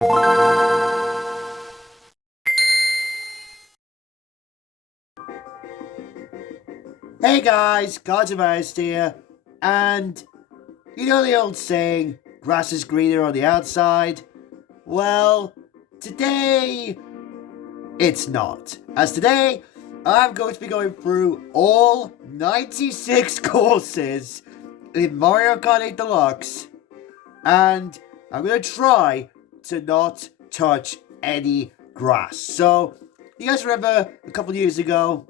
Hey guys, Cartoonist here, and you know the old saying, grass is greener on the outside? Well, today, it's not. As today, I'm going to be going through all 96 courses in Mario Kart 8 Deluxe, and I'm going to try to not touch any grass. So, you guys remember a couple years ago,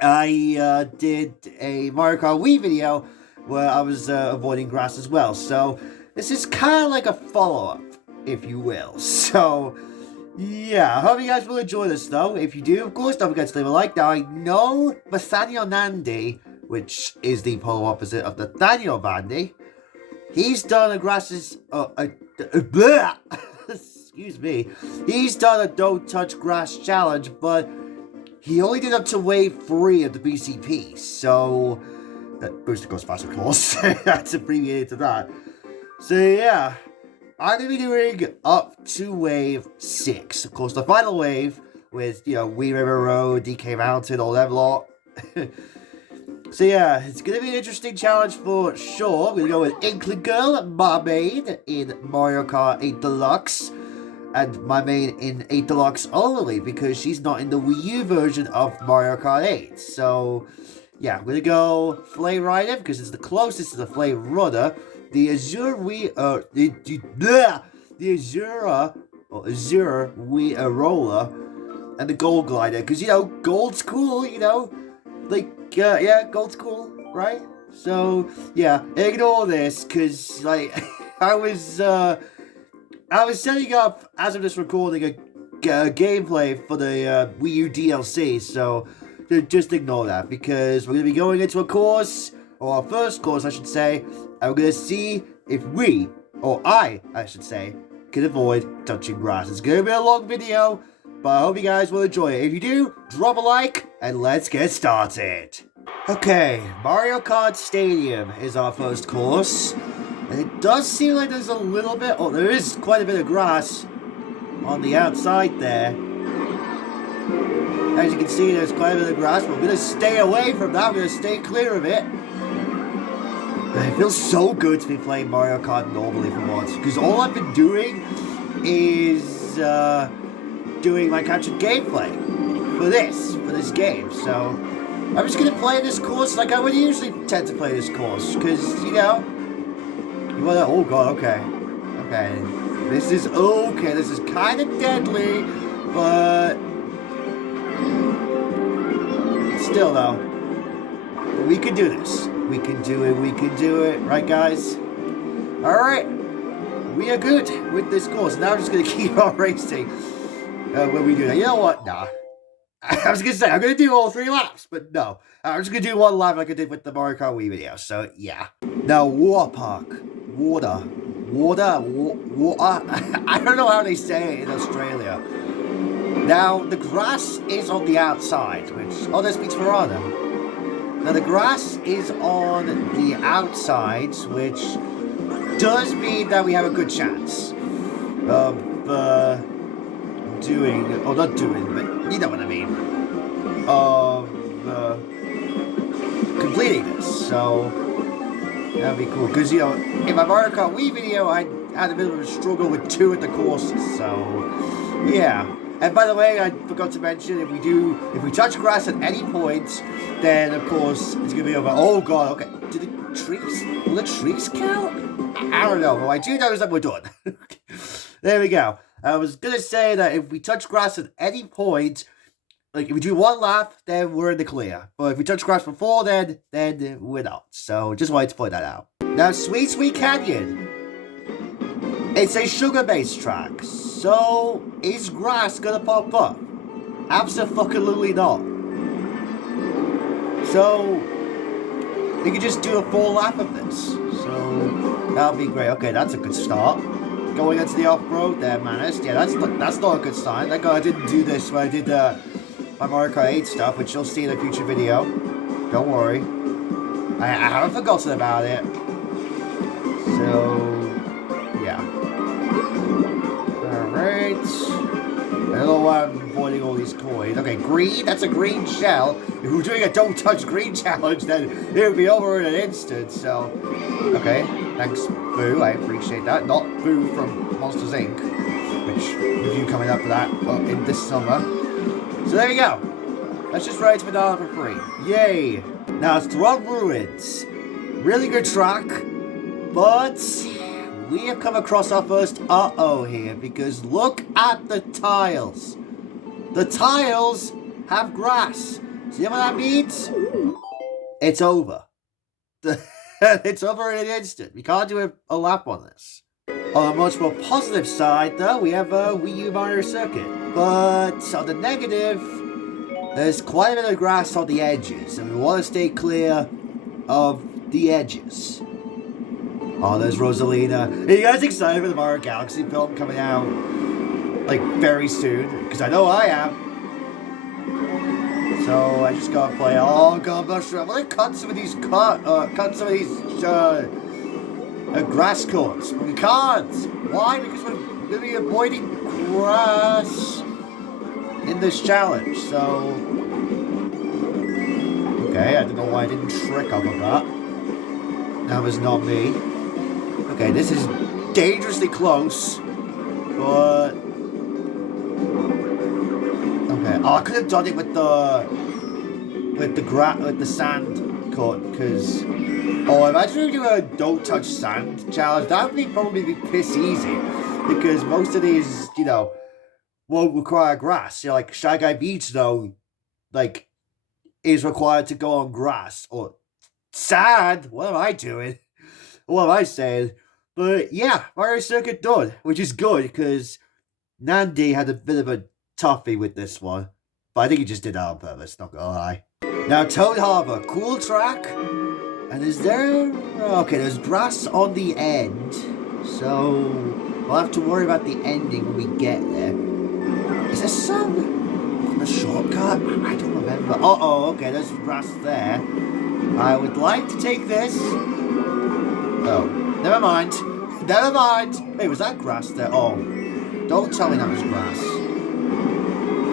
I did a Mario Kart Wii video where I was avoiding grass as well. So this is kind of like a follow-up, if you will. So yeah, I hope you guys will enjoy this though. If you do, of course, don't forget to leave a like. Now I know Nathaniel Nandi, which is the polar opposite of Nathaniel Bandy, he's done a grasses. Excuse me. He's done a don't touch grass challenge, but he only did up to wave 3 of the BCP, so Booster Goes Faster course. That's abbreviated to that. So yeah, I'm gonna be doing up to wave 6. Of course, the final wave with Wee River Road, DK Mountain, all that lot. So yeah, it's gonna be an interesting challenge for sure. We're gonna go with Inkling Girl, Mermaid in Mario Kart 8 Deluxe. And my main in 8 Deluxe only, because she's not in the Wii U version of Mario Kart 8. So, yeah, I'm gonna go Flame Rider, because it's the closest to the Flame Rudder. The Azure Wii, the Azure Wii Roller, and the Gold Glider, because, gold's cool, yeah, gold's cool, right? So, yeah, ignore this, because, I was setting up, as of this recording, a gameplay for the Wii U DLC, so just ignore that, because we're going to be going into a course, or our first course, I should say, and we're going to see if we, or I should say, can avoid touching grass. It's going to be a long video, but I hope you guys will enjoy it. If you do, drop a like, and let's get started. Okay, Mario Kart Stadium is our first course. And it does seem like there's a little bit, there is quite a bit of grass on the outside there. As you can see, there's quite a bit of grass, but we're going to stay away from that. We're going to stay clear of it. It feels so good to be playing Mario Kart normally for once, because all I've been doing is doing my captured gameplay for this game. So I'm just going to play this course like I would usually tend to play this course, because, oh god, okay. This is kind of deadly, but still though, we can do this. We can do it, right guys? Alright, we are good with this course. Now I'm just going to keep on racing when we do that. You know what? Nah. I was going to say, I'm going to do all 3 laps, but no. I'm just going to do 1 lap like I did with the Mario Kart Wii video, so yeah. Now, Water Park. Water. I don't know how they say it in Australia. Now, the grass is on the outside, which... Oh, that speaks for Anna. Now, the grass is on the outsides, which does mean that we have a good chance of doing... Oh, not doing, but you know what I mean. Of completing this, so... That'd be cool, because, in my Mario Kart Wii video, I had a bit of a struggle with 2 of the courses, so, yeah. And by the way, I forgot to mention, if we touch grass at any point, then, of course, it's going to be over. Oh, God, okay. Will the trees count? I don't know, but I do notice that we're done. There we go. I was going to say that if we touch grass at any point, like, if we do 1 lap, then we're in the clear. But if we touch grass before then we're not. So, just wanted to point that out. Now, Sweet Sweet Canyon. It's a sugar-based track. So, is grass gonna pop up? Absolutely not. So, we could just do a 4 lap of this. So, that'll be great. Okay, that's a good start. Going into the off-road there, Manus. Yeah, that's not a good sign. Like, I didn't do this when I did my Mario Kart 8 stuff, which you'll see in a future video. Don't worry. I haven't forgotten about it. So, yeah. I don't know why I'm avoiding all these coins. Okay, green, that's a green shell. If we're doing a don't touch green challenge, then it would be over in an instant, so... Okay, thanks, Boo, I appreciate that. Not Boo from Monsters, Inc., which review coming up for that in this summer. So there you go. Let's just ride to Madonna for free. Yay! Now it's Throne Ruins. Really good track, but we have come across our first uh-oh here, because look at the tiles. The tiles have grass. See what that means? It's over. It's over in an instant. We can't do a lap on this. On a much more positive side, though, we have a Wii U Mario Circuit. But on the negative, there's quite a bit of grass on the edges, and we want to stay clear of the edges. Oh, there's Rosalina. Are you guys excited for the Mario Galaxy film coming out, like, very soon? Because I know I am. So I just gotta play. Oh god, I'm not sure. I'm gonna cut some of these grass cuts. But we can't. Why? Because we're gonna be avoiding grass in this challenge. So okay, I don't know why I didn't trick off of that. That was not me. Okay, this is dangerously close, but okay. Oh, I could have done it with the sand cut, because imagine we do a don't touch sand challenge. That would probably be piss easy, because most of these, you know, won't require grass. You know, like Shy Guy Beach, though, like, is required to go on grass or sand. What am I doing? What am I saying? But yeah, Mario Circuit done, which is good, because Nandi had a bit of a toughie with this one. But I think he just did that on purpose, not gonna lie. Now, Toad Harbor, cool track. And is there... Okay, there's grass on the end. So, we'll have to worry about the ending when we get there. Is there some... a shortcut? I don't remember. Uh-oh, okay, there's grass there. I would like to take this. Oh, never mind. Never mind. Wait, was that grass there? Oh, don't tell me that was grass.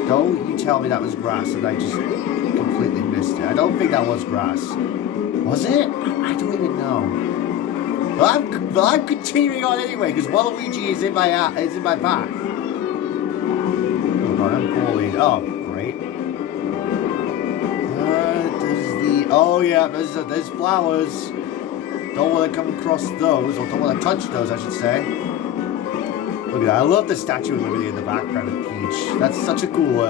Don't you tell me that was grass and I just completely missed it. I don't think that was grass. Was it? I don't even know. But I'm continuing on anyway, because Waluigi is in my path. Oh god, I'm bullied. Oh, great. Oh yeah, there's flowers. Don't want to come across those, or don't want to touch those, I should say. Look at that. I love the Statue of Liberty in the background of Peach. That's such a cool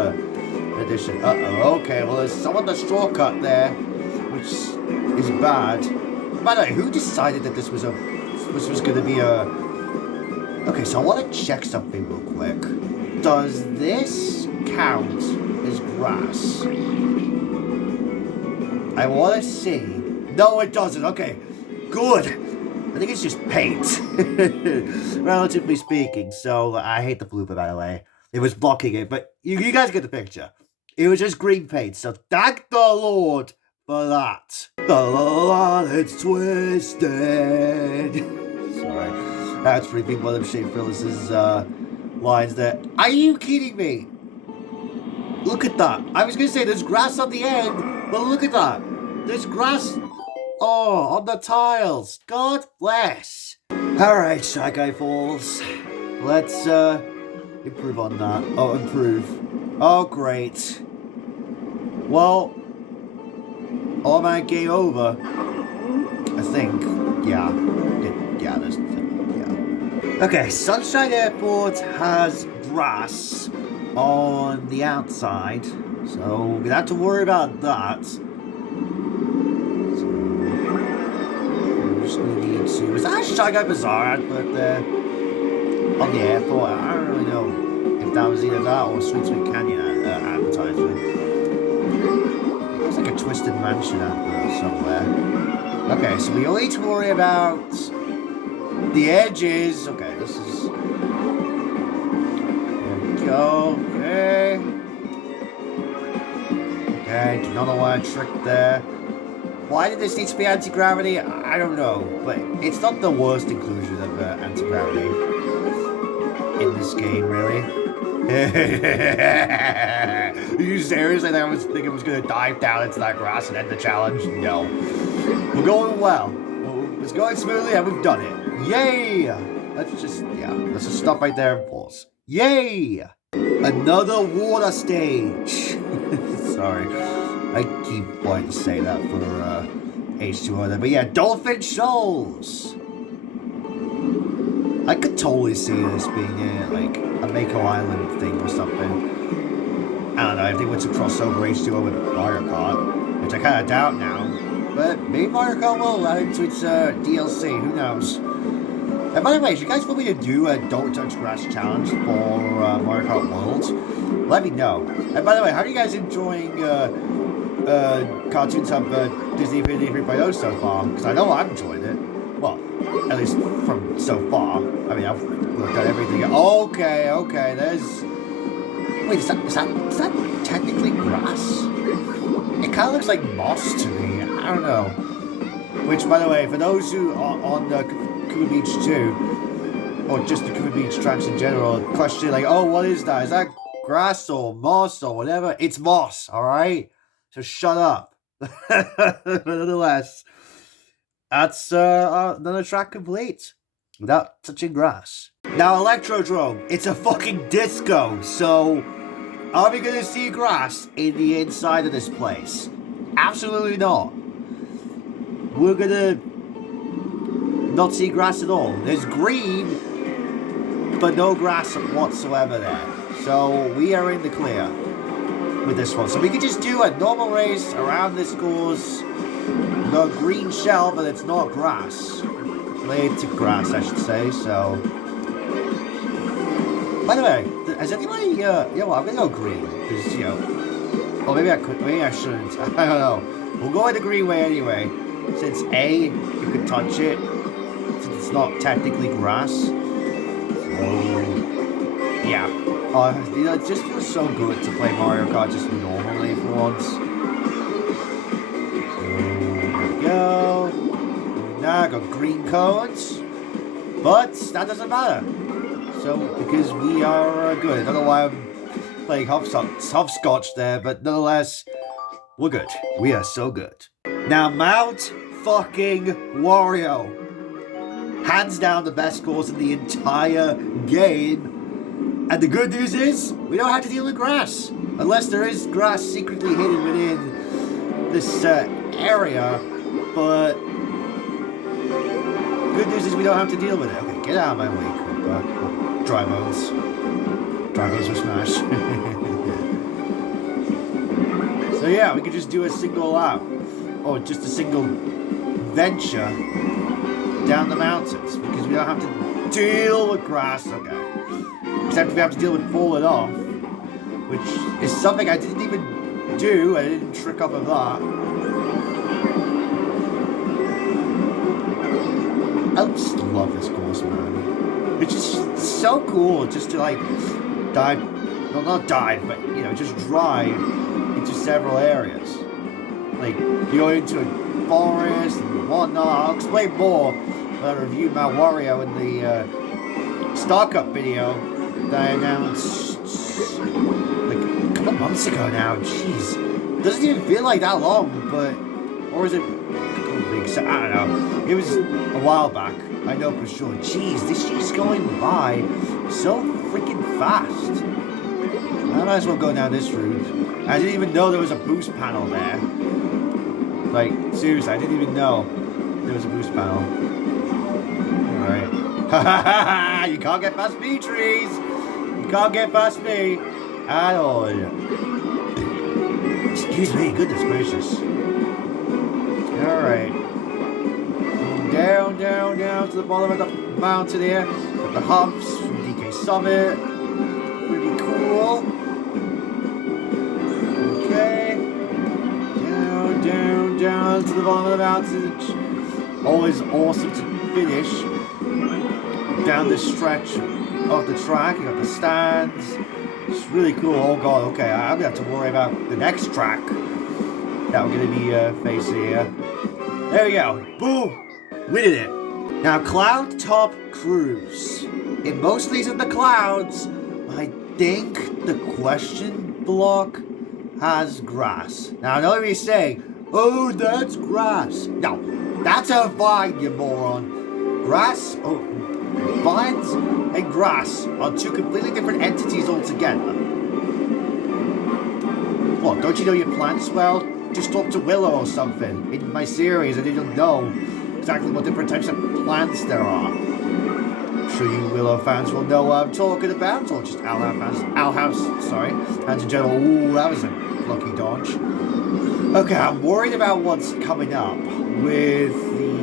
addition. Uh-oh, okay. Well, there's someone that's shortcut there, which is bad. By the way, who decided that this was going to be a... Okay, so I want to check something real quick. Does this count as grass? I want to see. No, it doesn't. Okay, good. I think it's just paint, relatively speaking. So I hate the blooper, by the way. It was blocking it, but you guys get the picture. It was just green paint. So thank the Lord for that. La la la, it's twisted. Sorry, that's repeating one of Shane Phyllis's lines there. Are you kidding me? Look at that. I was gonna say there's grass on the end, but look at that. There's grass. Oh, on the tiles. God bless. Alright, Shy Guy Falls. Let's improve on that. Oh, improve. Oh, great. Well, oh man, game over. I think. Yeah. Yeah, there's... Yeah. Okay, Sunshine Airport has grass on the outside. So, we don't have to worry about that. Was that a Shy Guy Bazaar advert there on the airport? I don't really know if that was either that or Sweet Sweet Canyon advertisement. It was like a Twisted Mansion advert somewhere. Okay, so we only need to worry about the edges. Okay, this is... There we go. Okay. Okay, do not know why I tricked there. Why did this need to be anti-gravity? I don't know, but it's not the worst inclusion of anti-gravity in this game, really. You seriously think I was thinking I was going to dive down into that grass and end the challenge? No. We're going well. It's going smoothly and we've done it. Yay! Let's just stop right there and pause. Yay! Another water stage. Sorry. I keep wanting to say that for H2O there. But yeah, Dolphin Shoals. I could totally see this being like a Mako Island thing or something. I don't know if they were to cross over H2O with Mario Kart, which I kind of doubt now. But maybe Mario Kart will add into its DLC, who knows. And by the way, if you guys want me to do a Don't Touch Grass challenge for Mario Kart World, let me know. And by the way, how are you guys enjoying Cartoons Hub Disney Infinity 3.0 so far? Because I know I've enjoyed it. Well, at least from so far. I mean, I've looked at everything. Okay, there's... Wait, is that technically grass? It kind of looks like moss to me. I don't know. Which, by the way, for those who are on the Kuba Beach 2, or just the Kuba Beach tracks in general, question like, oh, what is that? Is that grass or moss or whatever? It's moss, alright? So shut up. But nonetheless, that's another track complete without touching grass. Now, Electrodrome, it's a fucking disco, so are we going to see grass in the inside of this place? Absolutely not. We're going to not see grass at all. There's green, but no grass whatsoever there. So we are in the clear with this one. So we could just do a normal race around this course. The green shell, but it's not grass. Laid to grass, I should say, so... By the way, has anybody, yeah, well, I'm gonna go green, because, you know... Well, maybe I could, maybe I shouldn't, I don't know. We'll go in the green way anyway. Since A, you could touch it, since it's not technically grass. So... Yeah. You know, it just feels so good to play Mario Kart just normally for once. Go. Now I got green codes, but that doesn't matter. So because we are good. I don't know why I'm playing hopscotch there, but nonetheless, we're good. We are so good. Now Mount fucking Wario, hands down the best course in the entire game. And the good news is we don't have to deal with grass, unless there is grass secretly hidden within this area. But good news is we don't have to deal with it. Okay, get out of my way, Koopa. Dry bones. Dry bones are smash. So yeah, we could just do a single lap. Or just a single venture down the mountains. Because we don't have to deal with grass. Okay. Except we have to deal with falling off. Which is something I didn't even do. I didn't trick up of that. I just love this course, man. It's just so cool just to like dive, well not dive, but you know, just drive into several areas. Like, you go into a forest and whatnot. I'll explain more when I review my Wario in the Star Cup video that I announced like a couple months ago now. Jeez. Doesn't even feel like that long, but, or is it? I don't know. It was a while back. I know for sure. Jeez, this year's going by so freaking fast. I might as well go down this route. I didn't even know there was a boost panel there. Like, seriously, I didn't even know there was a boost panel. Alright. Ha ha ha! You can't get past me, trees! You can't get past me at all. Excuse me, goodness gracious. Alright. Down, down, down to the bottom of the mountain here. Got the humps from DK Summit. Pretty cool. Okay. Down, down, down to the bottom of the mountain. Always awesome to finish down this stretch of the track. You got the stands. It's really cool. Oh god, okay. I'm gonna have to worry about the next track that we're gonna be facing here. There we go. Boom! We did it. Now, Cloud Top Cruise. In most of these are the clouds, I think the question block has grass. Now, I know what you're saying. Oh, that's grass. No, that's a vine, you moron. Grass, vines and grass are two completely different entities altogether. What, don't you know your plants well? Just talk to Willow or something. In my series, I didn't know exactly what different types of plants there are. I'm sure you Willow fans will know what I'm talking about, or just Owl House, sorry. And in general, ooh, that was a lucky dodge. Okay, I'm worried about what's coming up with the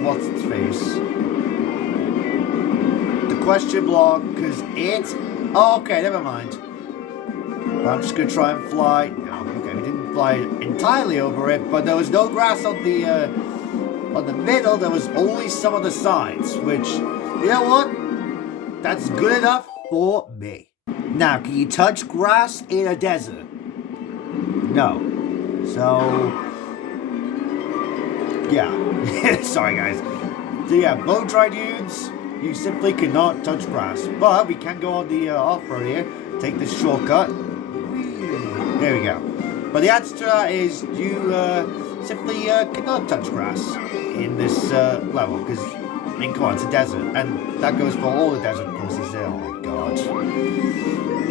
what's its face? The question block, because it's... Oh, okay, never mind. I'm just gonna try and fly. No, okay, we didn't fly entirely over it, but there was no grass on the middle. There was only some on the sides, which, you know what? That's good enough for me. Now, can you touch grass in a desert? No. So, yeah. Sorry, guys. So, yeah, bone-dry dudes, you simply cannot touch grass. But we can go on the off-road here. Take this shortcut. There we go. But the answer to that is you simply cannot touch grass in this level, because, I mean, come on, it's a desert, and that goes for all the desert courses there. Oh my god.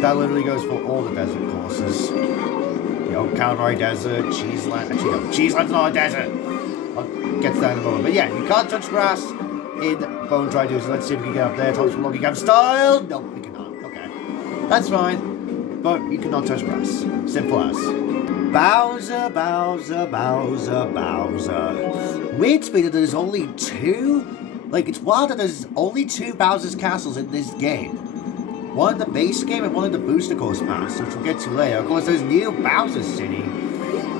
That literally goes for all the desert courses. You know, Calvary Desert, Cheeseland. Actually, no, Cheeseland's not a desert. I'll get to that in a moment. But yeah, you can't touch grass in Bone Dry Dudes. Let's see if we can get up there. Touch Logging Camp style. Nope, we cannot. Okay. That's fine. But you cannot touch grass. Simple as. Bowser, Bowser, Bowser, Bowser. Weird to me that there's only two. Like, it's wild that there's only two Bowser's Castles in this game. One in the base game and one in the Booster Course Pass, which we'll get to later. Of course, there's New Bowser City.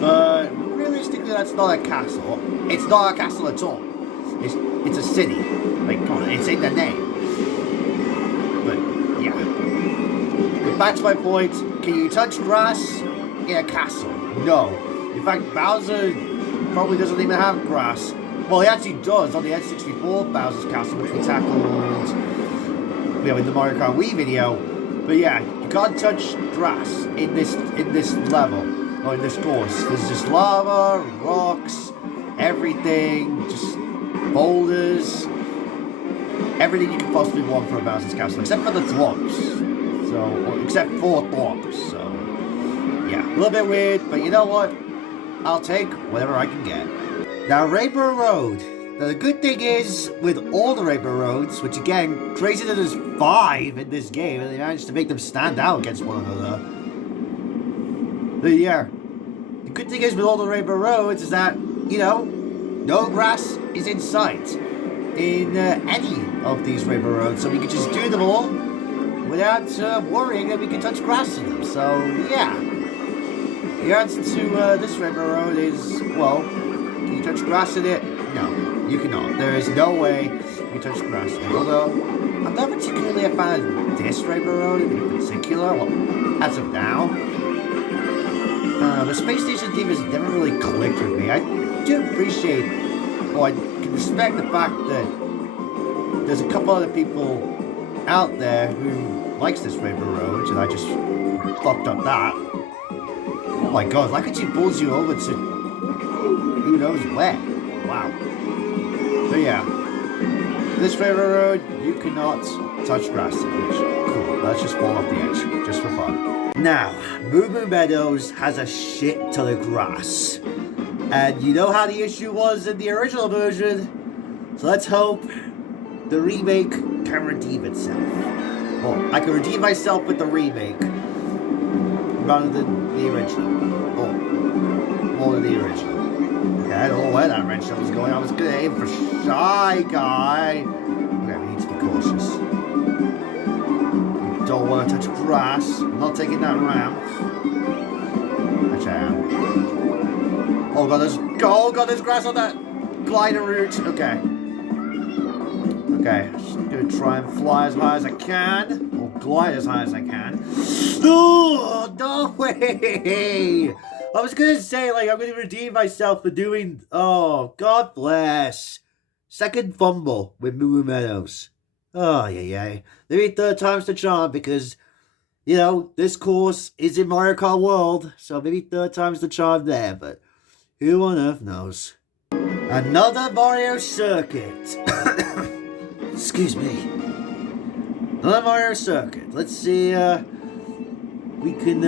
But realistically, that's not a castle. It's not a castle at all. It's a city. Like, come on, it's in the name. But, yeah. But back to my point. Can you touch grass in a castle? No. In fact, Bowser probably doesn't even have grass. Well, he actually does on the N64 Bowser's Castle, which we tackled, you know, in the Mario Kart Wii video. But yeah, you can't touch grass in this level or in this course. There's just lava, rocks, everything, just boulders, everything you could possibly want for a Bowser's Castle, except for the Thwomps. So, except for Thwomps. So, yeah, a little bit weird, but you know what? I'll take whatever I can get. Now, Rainbow Road. Now, the good thing is, with all the Rainbow Roads, which again, crazy that there's 5 in this game, and they managed to make them stand out against one another. But yeah, the good thing is with all the Rainbow Roads is that, you know, no grass is in sight in any of these Rainbow Roads, so we can just do them all without worrying that we can touch grass in them. So, yeah. The answer to this Rainbow Road is, well, can you touch grass in it? No, you cannot. There is no way you touch grass in it. Although, I'm not particularly a fan of this Rainbow Road in particular. Well, as of now. The Space Station theme has never really clicked with me. I do appreciate, or I can respect the fact that there's a couple other people out there who likes this Rainbow Road, and I just fucked up that. Oh my god, like it actually pulls you over to who knows where. Wow. So yeah, this Rainbow Road, you cannot touch grass in it. Cool, let's just fall off the edge, just for fun. Now, Moo Moo Meadows has a shit ton of grass. And you know how the issue was in the original version? So let's hope the remake can redeem itself. Well, I can redeem myself with the remake rather than the original. Or more than the original. Okay, I don't know where that red shell was going. I was gonna aim for Shy Guy. Okay, we need to be cautious. Don't want to touch grass. I'm not taking that ramp. Actually, I am. Oh god, there's grass on that glider route. Okay. Okay, just gonna try and fly as high as I can. Or glide as high as I can. Oh, no way! I was gonna say, like, I'm gonna redeem myself for doing... Oh, God bless. Second fumble with Moo Moo Meadows. Oh, yeah. Maybe third time's the charm because, you know, this course is in Mario Kart World, so maybe third time's the charm there, but who on earth knows? Another Mario circuit. Excuse me. Another Mario circuit. Let's see, we can,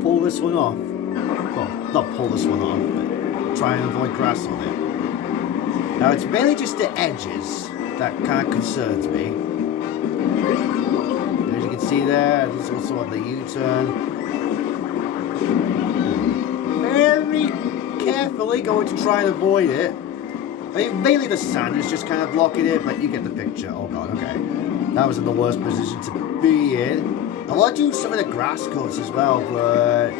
pull this one off. Well, not pull this one off, but try and avoid grass on it. Now, it's mainly just the edges that kind of concerns me. As you can see there, there's also on the U-turn. Very carefully going to try and avoid it. I mean, mainly the sand is just kind of blocking it, but you get the picture. Oh god, okay. That was in the worst position to be in. I want to do some of the grass cuts as well, but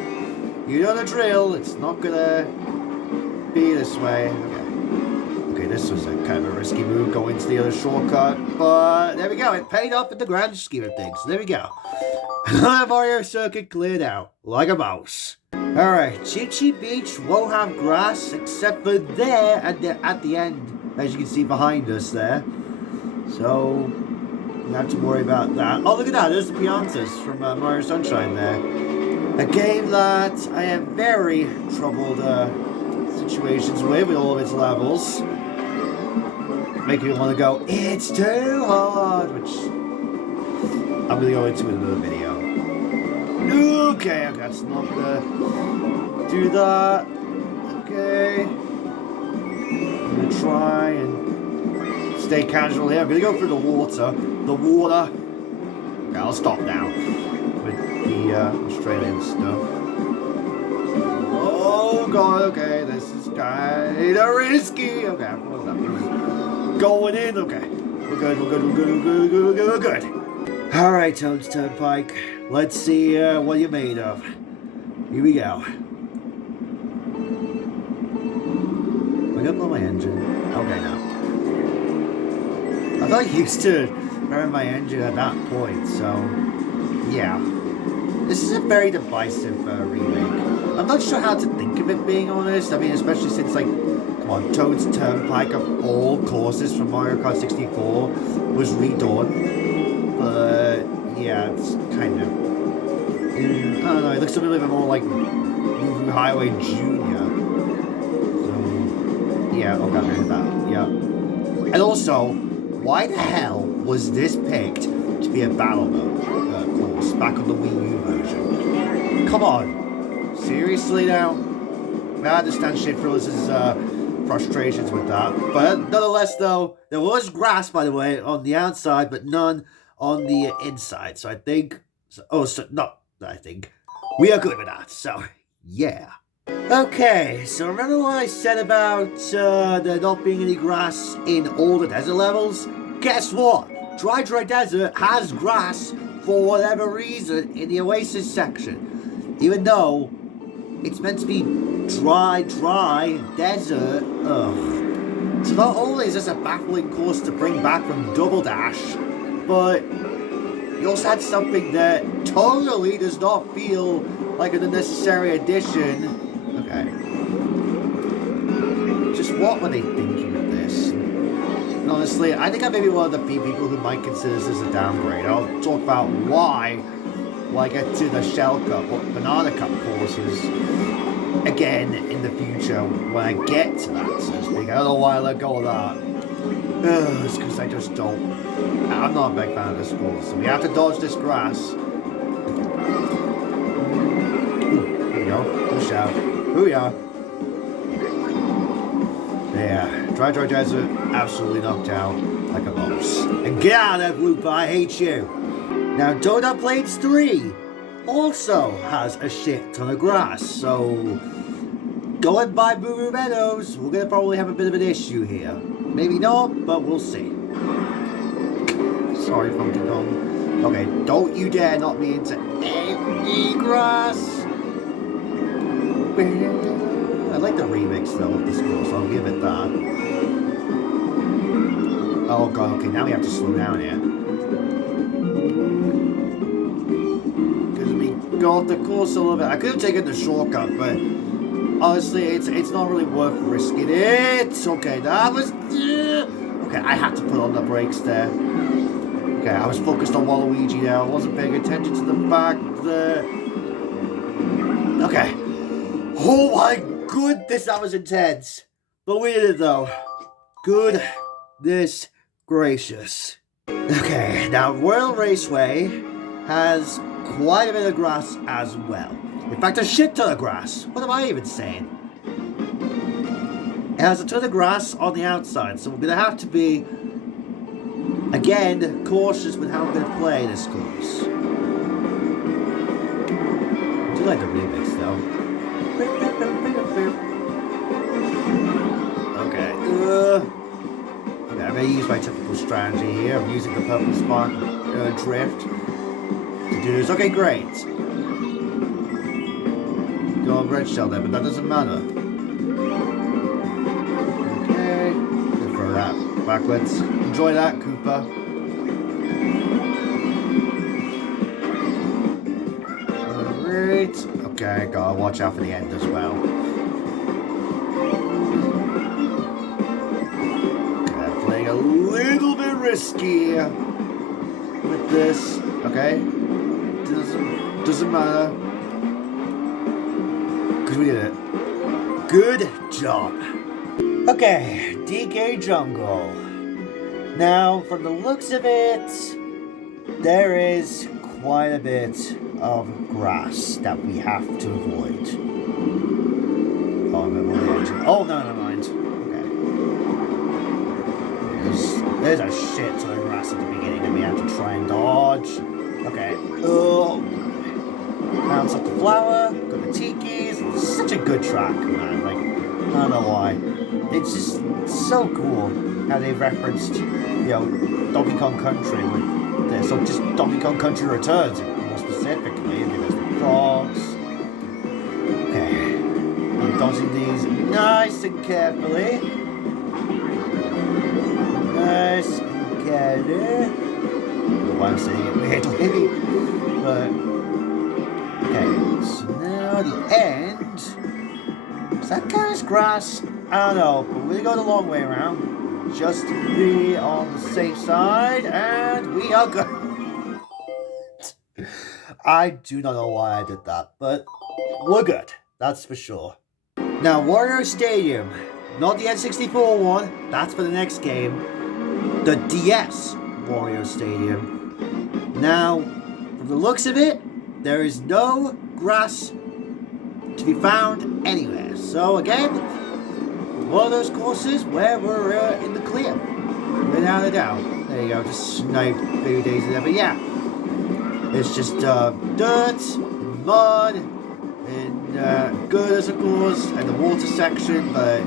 you know the drill. It's not gonna be this way. Okay, this was a kind of a risky move going to the other shortcut, but there we go. It paid off in the grand scheme of things. So there we go. Another Mario circuit cleared out like a mouse. Alright, Chi Beach won't have grass except for there at the end, as you can see behind us there. So, you have to worry about that. Oh, look at that, there's the Piantas from Mario Sunshine there. A game that I have very troubled situations with all of its levels. Making me want to go, it's too hard, which I'm going to go into in another video. Okay, that's not gonna do that. Okay. I'm gonna try and stay casual here. I'm gonna go through the water. Okay, I'll stop now with the Australian stuff. Oh god, okay, this is kinda risky. Okay, I thought that was going in. Okay. We're good. Alright, Toad's Turnpike. Let's see what you're made of. Here we go. Am I gonna blow my engine? Okay, no. I thought I used to burn my engine at that point, so yeah. This is a very divisive remake. I'm not sure how to think of it, being honest. I mean, especially since, like, come on, Toad's Turnpike of all courses from Mario Kart 64 was redone. But yeah, it's kind of, I don't know, it looks a little bit more like Movie Highway Junior. So yeah, okay, I heard that. Yeah. And also, why the hell was this picked to be a battle mode course back on the Wii U version? Come on, seriously now? I understand Shit Thrillers' frustrations with that, but nonetheless, though, there was grass, by the way, on the outside, but none on the inside. So I think, we are good with that. So yeah. Okay, so remember what I said about there not being any grass in all the desert levels? Guess what? Dry Desert has grass for whatever reason in the Oasis section. Even though it's meant to be dry desert. Ugh. So not only is this a baffling course to bring back from Double Dash, but you also had something that totally does not feel like an unnecessary addition. Okay. Just what were they thinking with this? And honestly, I think I may be one of the few people who might consider this as a downgrade. I'll talk about why when I get to the Shell Cup or Banana Cup courses again in the future when I get to that, so to speak. I don't know why I let go of that. It's because I just don't. I'm not a big fan of this course. So we have to dodge this grass. Ooh, here we go. Push out. Booyah. Yeah. Dry Desert, absolutely knocked out like a boss. And get out of that group, I hate you. Now, Donut Blades 3 also has a shit ton of grass, so going by Boo Boo Meadows, we're going to probably have a bit of an issue here. Maybe not, but we'll see. Sorry, Funky Kong. Okay, don't you dare knock me into any grass. I like the remix, though, of this course. I'll give it that. Oh, God, okay, now we have to slow down here. Because we got the course a little bit. I could have taken the shortcut, but honestly, it's not really worth risking it. Okay, that was... Okay, I had to put on the brakes there. Okay, I was focused on Waluigi now. I wasn't paying attention to the fact that... Okay. Oh my goodness, that was intense. But we did it though. Goodness gracious. Okay, now Royal Raceway has quite a bit of grass as well. In fact, a shit ton of grass. What am I even saying? It has a ton of grass on the outside, so we're going to have to be, again, cautious with how we're going to play this course. I do like the remix, though. Okay. Okay, I'm going to use my typical strategy here. I'm using the purple spark drift to do this. Okay, great. Go on red shell there, but that doesn't matter. Okay. Throw that backwards. Enjoy that, Koopa. Alright. Okay, gotta watch out for the end as well. Okay, playing a little bit risky with this. Okay. Doesn't matter. Because we did it. Good job. Okay, DK Jungle. Now, from the looks of it, there is quite a bit of grass that we have to avoid. Oh, I'm on the edge. Oh, no, never mind. Okay. There's a shit ton of grass at the beginning and we have to try and dodge. Okay. Oh. Bounce up the flower. Got the tikis. It's such a good track, man. Like, I don't know why. It's just so cool how they referenced, you know, Donkey Kong Country with this, or just Donkey Kong Country Returns, more specifically. I mean, there's the frogs. Okay. I'm dodging these nice and carefully. Nice and carefully. I don't know why I'm saying it weirdly, but... Okay, so now the end. Does that count as grass? I don't know, but we're going the long way around. Just to be on the safe side, and we are good. I do not know why I did that, but we're good. That's for sure. Now, Wario Stadium. Not the N64 one. That's for the next game. The DS Wario Stadium. Now, from the looks of it, there is no grass to be found anywhere. So again, one of those courses where we're in the clear, without a doubt. There you go, just sniped Baby Daisy there. But yeah, it's just dirt, and mud, and gutters, of course, and the water section. But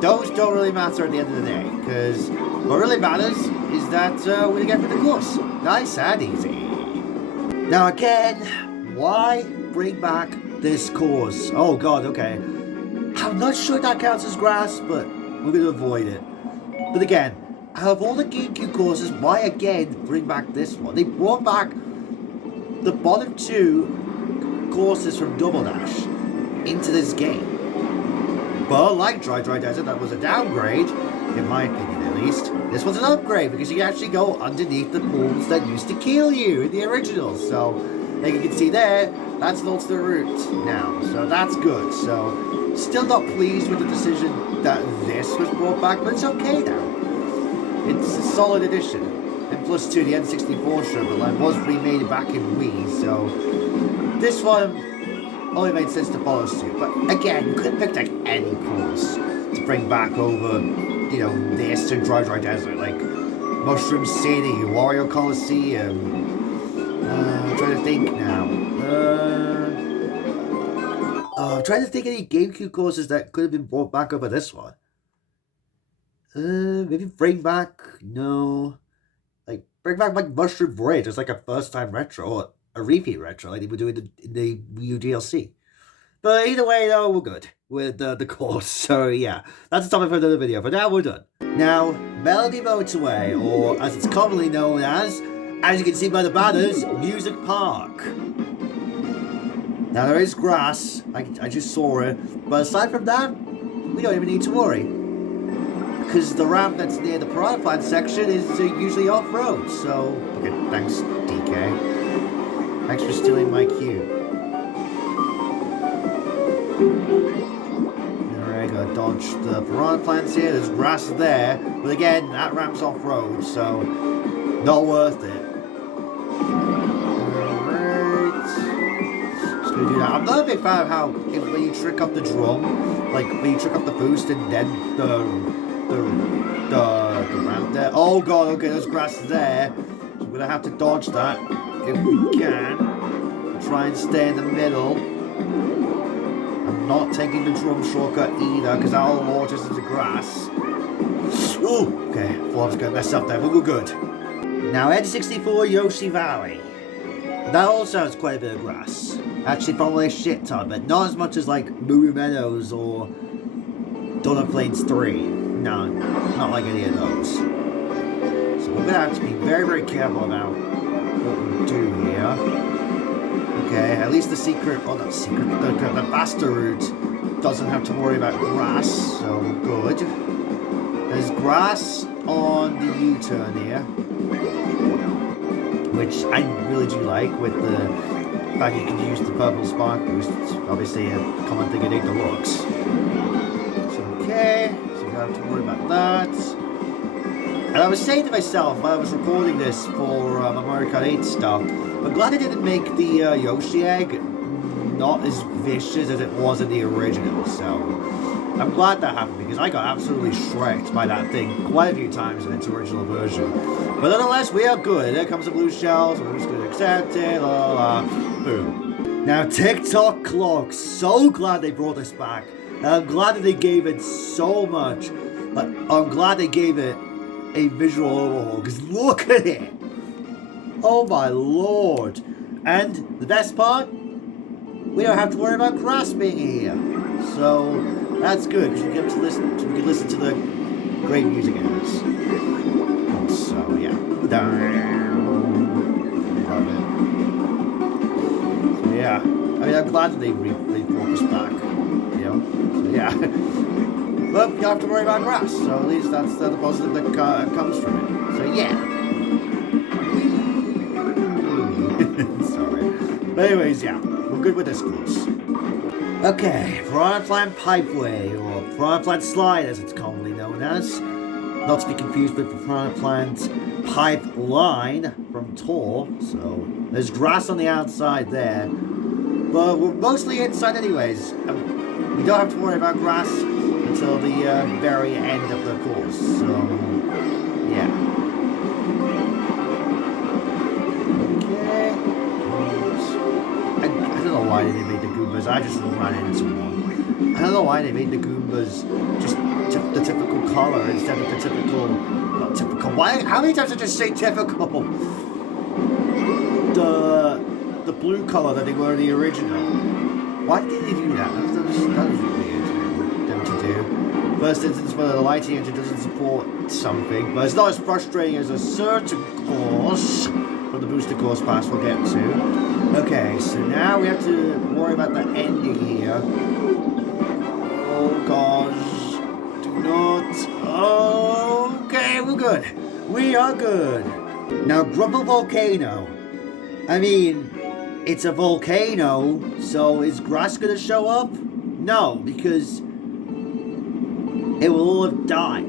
those don't really matter at the end of the day, because what really matters is that we're gonna get through the course, nice and easy. Now again, why bring back this course? Oh god, okay. I'm not sure that counts as grass, but we're going to avoid it. But again, out of all the GameCube courses, why again bring back this one? They brought back the bottom two courses from Double Dash into this game. But like Dry Desert, that was a downgrade, in my opinion at least. This one's an upgrade because you can actually go underneath the pools that used to kill you in the original. So, like you can see there, that's an alternate route now. So that's good. So, still not pleased with the decision that this was brought back, but it's okay now. It's a solid addition. And plus two, the N64 Sugar Line was remade back in Wii, so this one only made sense to follow suit. But again, you could have picked like any course to bring back over, you know, this to Dry Desert, like Mushroom City, Wario Coliseum. I'm trying to think now. I'm trying to think of any GameCube courses that could have been brought back over this one. Maybe bring back, no. Like, bring back like Mushroom Bridge as like a first time retro, or a repeat retro, like they were doing in the Wii U DLC. But either way, though, we're good with the course. So yeah, that's the topic for another video. But now we're done. Now, Melody Motorway, or as it's commonly known as you can see by the banners, Music Park. Now there is grass, I just saw it, but aside from that, we don't even need to worry. because the ramp that's near the Piranha Plant section is usually off-road, so... Okay, thanks, DK. Thanks for stealing my cue. Alright, gotta dodge the Piranha Plants here, there's grass there, but again, that ramp's off-road, so... not worth it. Do that. I'm not a big fan of how when you trick up the drum, like when you trick up the boost and then the ramp there. Oh god, okay, there's grass there. So we're gonna have to dodge that if we can. Try and stay in the middle. I'm not taking the drum shortcut either because that'll launch us into grass. Oh, okay. Thought I was gonna mess up there, but we're good. Now N64 Yoshi Valley. That also has quite a bit of grass. Actually, probably a shit ton, but not as much as like Moo Meadows or Donut Plains 3. No, not like any of those. So we're gonna have to be very, very careful about what we do here. Okay, at least the secret, oh not secret, the faster route doesn't have to worry about grass, so good. There's grass on the U-turn here, which I really do like with the fact you can use the purple spark boost. It's obviously a common thing in Deluxe. So okay, so you don't have to worry about that. And I was saying to myself while I was recording this for my Mario Kart 8 stuff, I'm glad I didn't make the Yoshi egg not as vicious as it was in the original, so I'm glad that happened because I got absolutely shreked by that thing quite a few times in its original version. But nonetheless, we are good. There comes the blue shells, we're just going to accept it, la la la, boom. Now, TikTok clock, so glad they brought this back. And I'm glad that they gave it so much. Like, I'm glad they gave it a visual overhaul because look at it. Oh my lord. And the best part, we don't have to worry about grass being here. So that's good because we can listen to the great music in this. So yeah. Love it. So yeah. I mean I'm glad that they brought us back. You know? So yeah. But you don't have to worry about grass, so at least that's the positive that comes from it. So yeah. Sorry. But anyways, yeah. We're good with this course. Okay, Piranha Plant Pipeway, or Piranha Plant Slide as it's commonly known as. Not to be confused with the Piranha Plant Pipeline from Tor. So, there's grass on the outside there. But we're mostly inside anyways. We don't have to worry about grass until the very end of the course. So, yeah. I don't know why they made the Goombas. I just ran into one. I don't know why they made the Goombas just the typical color instead of the typical... Not typical. Why? How many times did I just say typical? The blue color that they were in the original. Why did they do that? That was weird them to do. First instance where the lighting engine doesn't support something, but it's not as frustrating as a certain course. From the booster course pass we'll get to. Okay, so now we have to worry about the ending here. Oh gosh. Do not. Okay, we're good. We are good. Now, Grumble Volcano. I mean, it's a volcano, so is grass gonna show up? No, because it will all have died.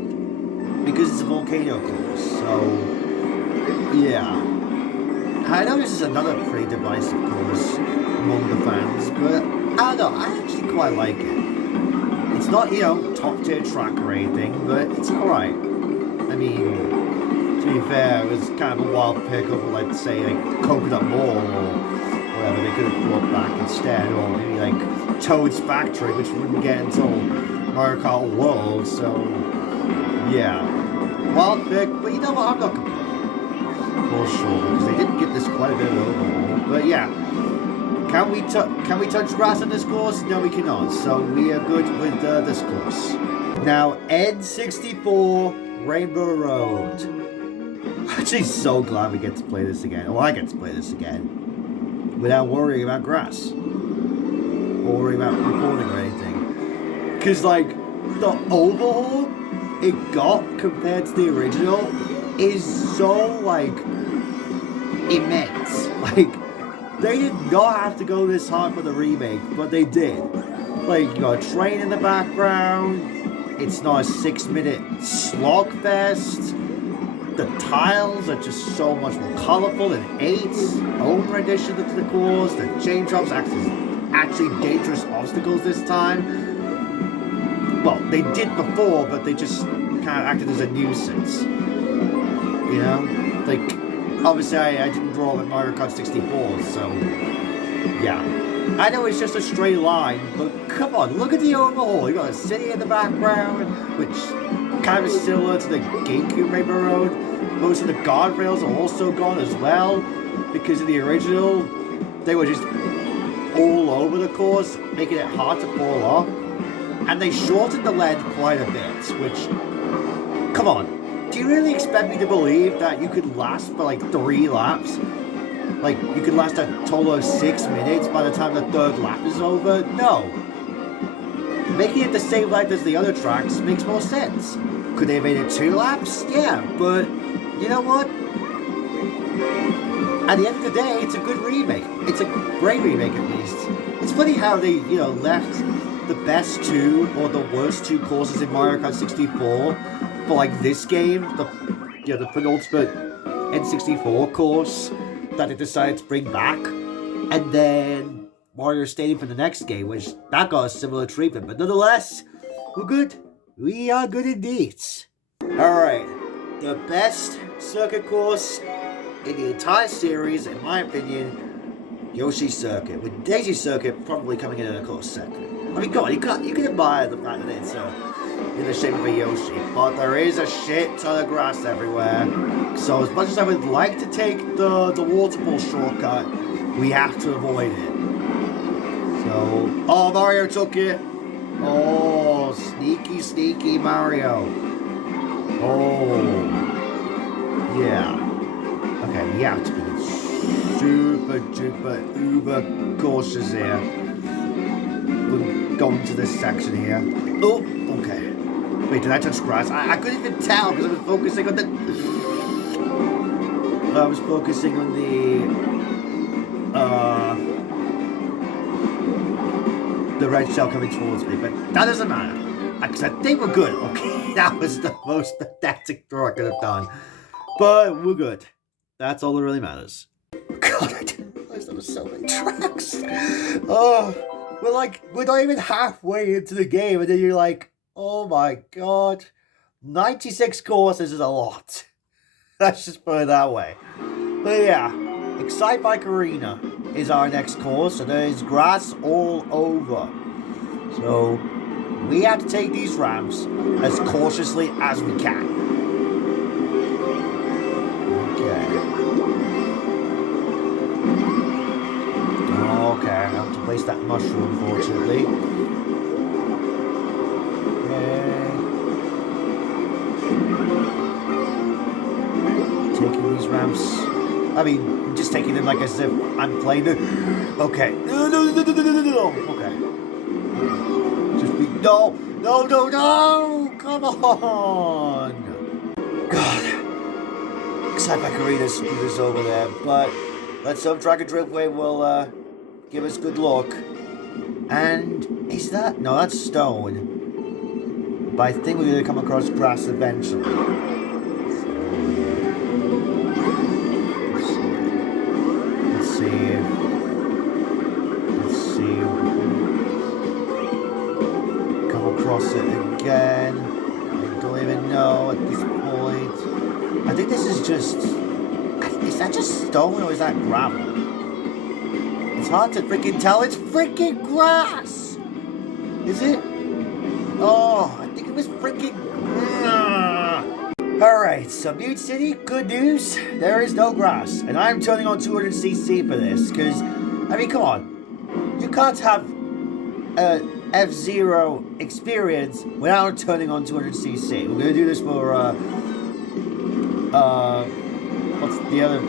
Because it's a volcano course, so yeah. I know this is another pretty divisive course among the fans, but I don't know, I actually quite like it. It's not, you know, top tier track or anything, but it's alright. I mean, to be fair, it was kind of a wild pick of, like, say, like, Coconut Mall or whatever they could have brought back instead, or maybe, like, Toad's Factory, which we wouldn't get until Mario Kart World, so, yeah. Wild pick, but you know what, I'm not complaining. For sure, because they did give this quite a bit of overhaul. But yeah, can we touch grass on this course? No, we cannot. So we are good with this course. Now, N64 Rainbow Road. I'm actually so glad we get to play this again. Well, I get to play this again without worrying about grass or worrying about recording or anything. Because like the overhaul it got compared to the original is so, like, immense. Like, they did not have to go this hard for the remake, but they did. Like, you got a train in the background. It's not a 6-minute slog fest. The tiles are just so much more colorful than 8's own rendition to the course. The chain drops actually dangerous obstacles this time. Well, they did before, but they just kind of acted as a nuisance. You know? Like, obviously I didn't draw with Mario Kart 64, so yeah. I know it's just a straight line, but come on, look at the overhaul. You got a city in the background, which kind of similar to the GameCube Rainbow Road. Most of the guardrails are also gone as well, because in the original, they were just all over the course, making it hard to fall off. And they shortened the length quite a bit, which, come on, do you really expect me to believe that you could last for like 3 laps? Like, you could last a total of 6 minutes by the time the 3rd lap is over? No. Making it the same length as the other tracks makes more sense. Could they have made it 2 laps? Yeah, but you know what? At the end of the day, it's a good remake. It's a great remake, at least. It's funny how they, you know, left the best 2 or the worst 2 courses in Mario Kart 64 for like this game, the penultimate N64 course that they decided to bring back, and then Mario Stadium for the next game, which that got a similar treatment, but nonetheless, we're good. We are good indeed. Alright, the best circuit course in the entire series, in my opinion, Yoshi's Circuit, with Daisy's Circuit probably coming in at a close second. I mean, come on, you can admire the fact that it's in the shape of a Yoshi, but there is a shit ton of grass everywhere. So as much as I would like to take the waterfall shortcut, we have to avoid it. So, oh, Mario took it. Oh, sneaky Mario. Oh, yeah. Okay, we have to be super duper uber cautious here. We're going to this section here. Oh, okay. Wait, did I touch grass? I couldn't even tell because I was focusing on the... I was focusing on the red shell coming towards me, but that doesn't matter. Because I think we're good. Okay, that was the most pathetic throw I could have done. But we're good. That's all that really matters. God, I didn't realize there were so many tracks. Oh, we're not even halfway into the game, and then you're like, oh my god, 96 courses is a lot. Let's just put it that way. But yeah, Excite Bike Arena is our next course, and there is grass all over. So we have to take these ramps as cautiously as we can. Okay, I have to place that mushroom, unfortunately. Taking these ramps. I mean, just taking them like as if I'm playing the... Okay. No. Okay. Just be... No! Come on! God. Excite Bike Arena's scooters over there, but let's hope Dragon Driftway will give us good luck. And is that... No, that's stone. But I think we're going to come across grass eventually. Let's see. Come across it again. I don't even know at this point. I think this is just... Is that just stone or is that gravel? It's hard to freaking tell. It's freaking grass! Is it? Oh, I think it was freaking... Alright, so Mute City, good news. There is no grass. And I'm turning on 200cc for this, because, I mean, come on. You can't have F-Zero experience without turning on 200cc. We're going to do this for, what's the other...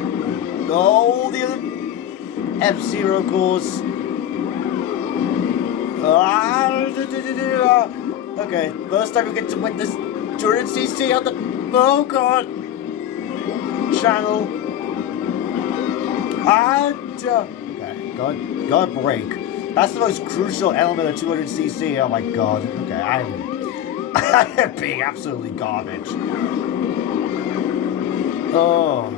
Oh, the other F-Zero course. Okay, first time we get to win this 200cc on the... Oh, God. Channel. And... okay, got a brake. That's the most crucial element of 200cc. Oh, my God. Okay, I am being absolutely garbage. Oh...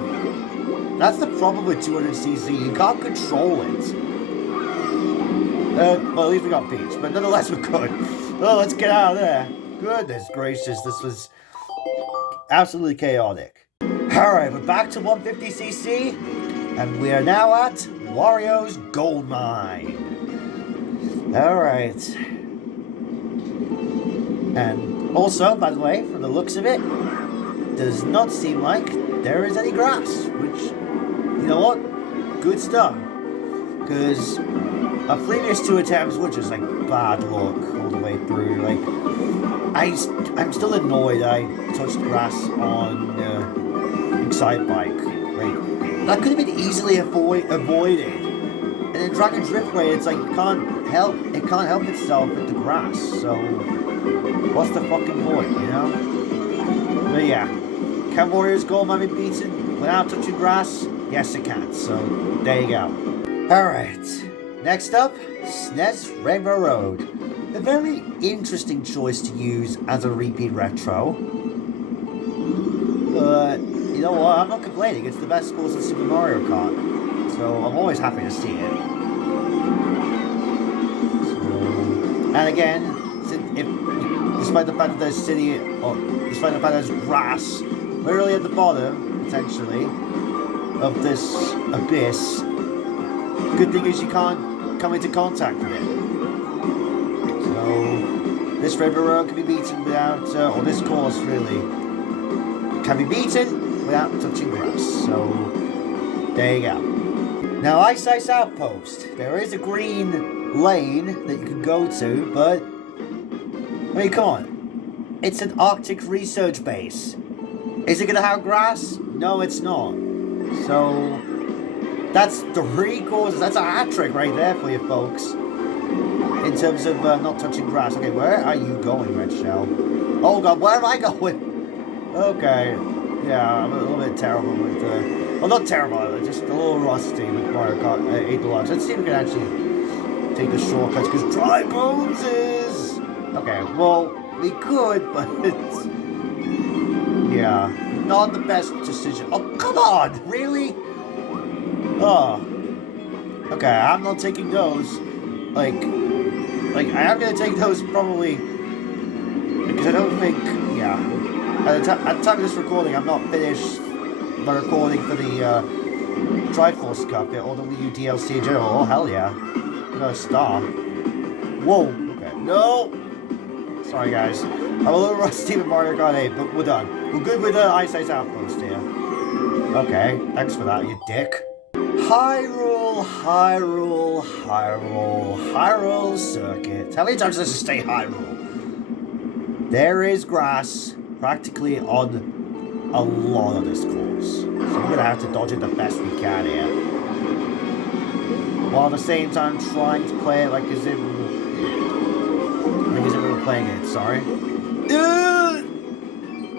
That's the problem with 200cc. You can't control it. Well, at least we got Peach, but nonetheless we're good. Oh, let's get out of there. Goodness gracious, this was absolutely chaotic. Alright, we're back to 150cc, and we are now at Wario's Gold Mine. Alright. And also, by the way, from the looks of it, does not seem like there is any grass, which, you know what? Good stuff. Because our previous 2 attempts were just like bad luck all the way through. Like, I'm still annoyed I touched grass on Excite Bike. Like, that could have been easily avoided. And in Dragon Driftway, it's like it can't help itself with the grass. So what's the fucking point, you know? But yeah, can Wario's Gold Mine be beaten without touching grass? Yes, it can. So there you go. All right. Next up, SNES Rainbow Road. A very interesting choice to use as a repeat retro. But, you know what, I'm not complaining. It's the best course in Super Mario Kart. So I'm always happy to see it. And again, despite the fact that there's despite the fact there's grass literally at the bottom, potentially, of this abyss, good thing is you can't come into contact with it. So this Rainbow Road can be beaten without, or this course really, can be beaten without touching grass. So there you go. Now, Ice Outpost. There is a green lane that you can go to, but I mean, come on. It's an Arctic research base. Is it gonna have grass? No, it's not. So that's 3 courses. That's a hat trick right there for you folks. In terms of not touching grass. Okay, where are you going, Red Shell? Oh God, where am I going? Okay. Yeah, I'm a little bit terrible with, well, not terrible, just a little rusty with Mario Kart 8 Deluxe. Let's see if we can actually take the shortcuts, because Dry Bones is... Okay, well, we could, but it's... yeah, not the best decision. Oh, come on! Really? Oh. Okay, I'm not taking those. Like, I am going to take those probably... because I don't think... yeah. At the time of this recording, I'm not finished my recording for the Triforce Cup or the Wii U DLC in general. Oh, hell yeah. I got a star. Whoa. Okay. No! Sorry, guys. I'm a little rusty with Mario Kart 8, but we're done. We're good with the Ice Outpost here. Okay. Thanks for that, you dick. Hyrule Circuit. How many times does it say Hyrule? There is grass practically on a lot of this course. So we're gonna have to dodge it the best we can here. While at the same time trying to play it like as if we were playing it, sorry. I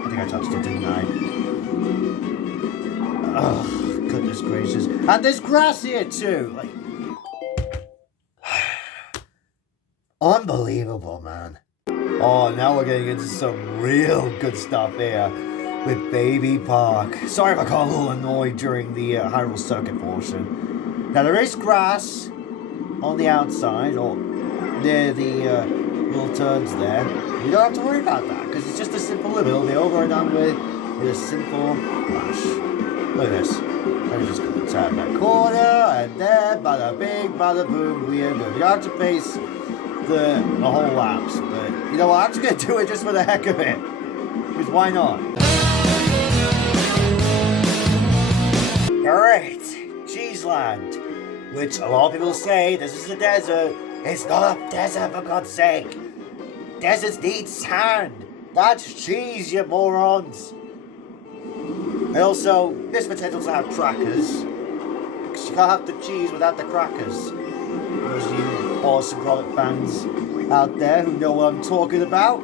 think I touched it, didn't I? Oh, goodness gracious. And there's grass here too! Like, unbelievable, man. Oh, now we're getting into some real good stuff here with Baby Park. Sorry if I got a little annoyed during the Hyrule Circuit portion. Now, there is grass on the outside, or near the little turns there. You don't have to worry about that, because it's just a simple limit. It'll be over and done with a simple flash. Look at this. Let me just go turn that corner, and then bada bing, bada boom, we are good. We don't have to face the whole laps, but you know what, I'm just going to do it just for the heck of it, because why not? Alright, Cheeseland, which a lot of people say this is a desert. It's not a desert, for God's sake. Deserts need sand. That's cheese, you morons. And also, this potential to have crackers, because you can't have the cheese without the crackers. Those of you Boston Product fans out there who know what I'm talking about.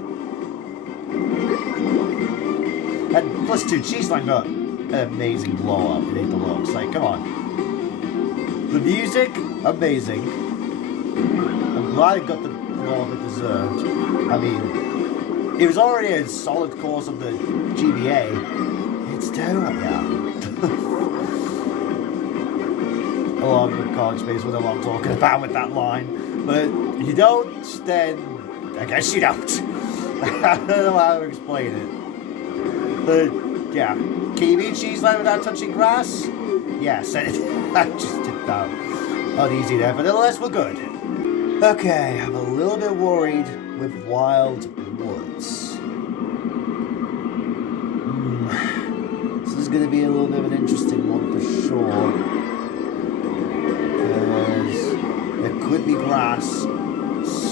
And plus 2, Cheeseline got an amazing blow up in Deluxe. Like, come on. The music, amazing. I'm glad it got the blow up it deserved. I mean, it was already a solid course of the GBA. It's down right now. A lot of college space with what I'm talking about with that line. But if you don't, then I guess you don't. I don't know how to explain it. But yeah, can you beat Cheeseline without touching grass? Yes, I just did that uneasy there, but nevertheless we're good. Okay, I'm a little bit worried with Wild Woods. This is going to be a little bit of an interesting one for sure. Because there could be grass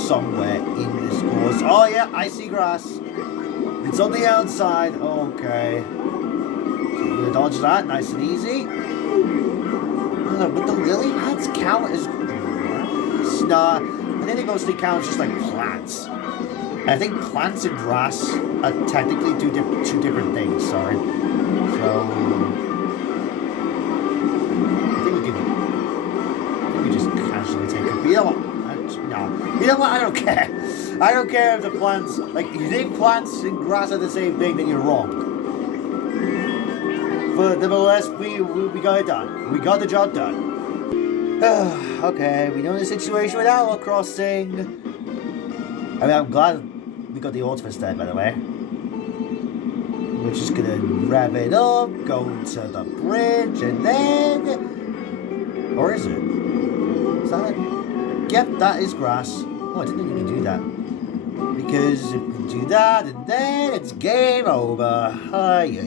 somewhere in this course. Oh yeah, I see grass. It's on the outside. Okay. So I'm going to dodge that nice and easy. I don't know, but the lily pads count as grass? Nah, I think it mostly counts just like plants. I think plants and grass are technically two different things, sorry. So, I think we just casually take it. But you know what? No. You know what? I don't care. I don't care if the plants, like, if you think plants and grass are the same thing, then you're wrong. But nevertheless, we got it done. We got the job done. Okay, we know the situation with Animal Crossing. I mean, I'm glad we got the Ultimate there, by the way. We're just gonna wrap it up, go to the bridge, and then... Or is it? Is that it? Yep, that is grass. Oh, I didn't know you could do that. Because if you do that, and then it's game over. Ay.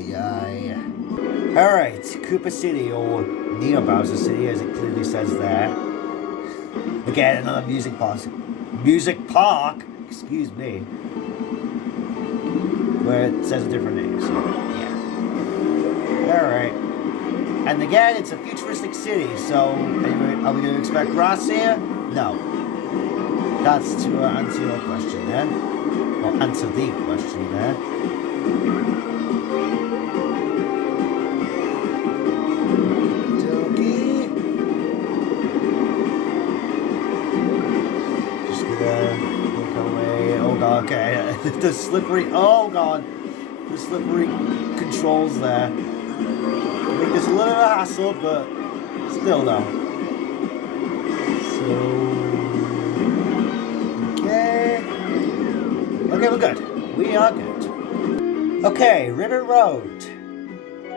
Alright, Koopa City, or Neo Bowser City, as it clearly says there. Again, another music park, excuse me, where it says a different name, so yeah. Alright. And again, it's a futuristic city, so anyway, are we going to expect grass here? No. That's to answer your question there. Or answer the question there. Okay, the slippery, oh god, the slippery controls there. I think there's a little bit of hassle, but still though. So, okay, we're good. We are good. Okay, River Road.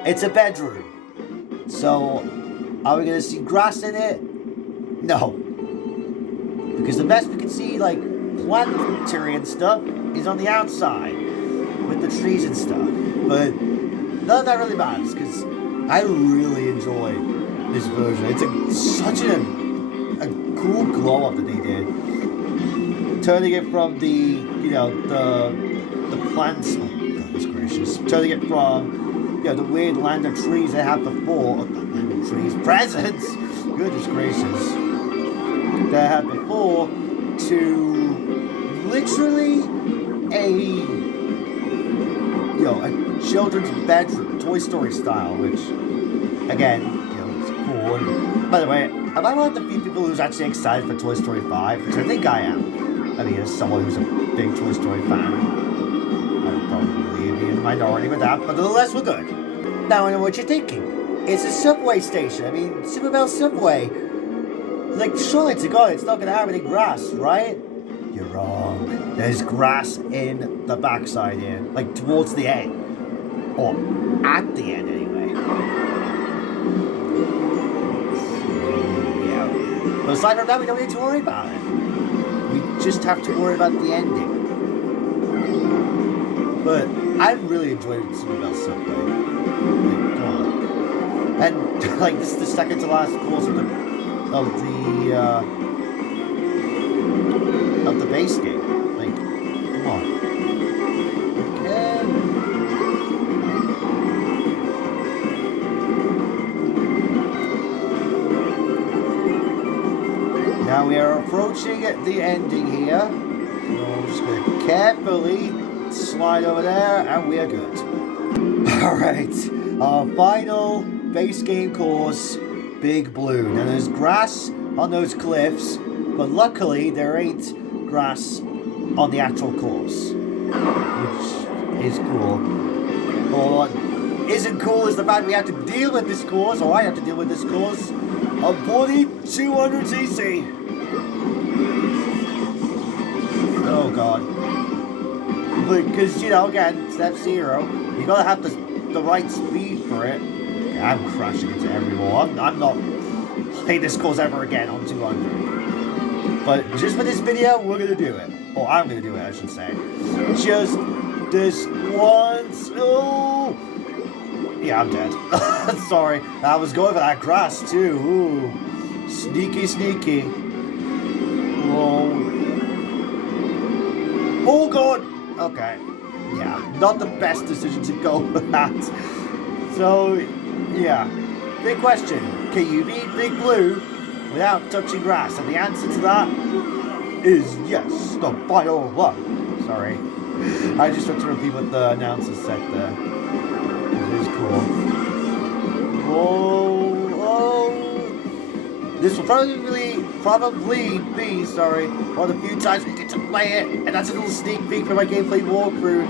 It's a bedroom. So, are we gonna see grass in it? No. Because the best we can see, like, planetary and stuff is on the outside with the trees and stuff, but none of that really matters because I really enjoy this version. It's such a cool glow up that they did, turning it from the the plants. Oh goodness gracious! Turning it from the weird land of trees they had before. Land of trees, presents. Goodness gracious! They had before to literally a children's bedroom, Toy Story style, which again, it's cool. And by the way, am I one of the few people who's actually excited for Toy Story 5? Because I think I am. I mean, as someone who's a big Toy Story fan, I'd probably be in the minority with that, but nonetheless, we're good. Now I know what you're thinking. It's a subway station. I mean, Superbell Subway. Like, surely to God, it's not going to have any grass, right? You're wrong. There's grass in the backside here. Like, towards the end. Or at the end, anyway. Yeah. But aside from that, we don't need to worry about it. We just have to worry about the ending. But I really enjoyed Superbell Subway. Like, come on. And, like, this is the second to last course of the base game. Like, come on. Okay. Now we are approaching the ending here. So I'm just going to carefully slide over there, and we are good. Alright, our final base game course, Big Blue. Now there's grass on those cliffs, but luckily there ain't grass on the actual course, which is cool. But what isn't cool is the fact we have to deal with this course, or I have to deal with this course, on 4200cc. Oh god. Because, you know, again, it's F-Zero, you gotta have the right speed for it. Okay, I'm crashing into every wall. I'm not playing this course ever again on 200. But just for this video, we're gonna do it. Or I'm gonna do it, I should say. Just this once. Oh! Yeah, I'm dead. Sorry. I was going for that grass, too. Ooh. Sneaky, sneaky. Whoa. Oh, God! Okay. Yeah, not the best decision to go with that. So, yeah. Big question. Can you beat Big Blue without touching grass? And the answer to that is yes. The final one. Sorry. I just have to repeat what the announcer said there. It is cool. Whoa. Oh. This will probably be, sorry, one of the few times we get to play it, and that's a little sneak peek for my gameplay walkthrough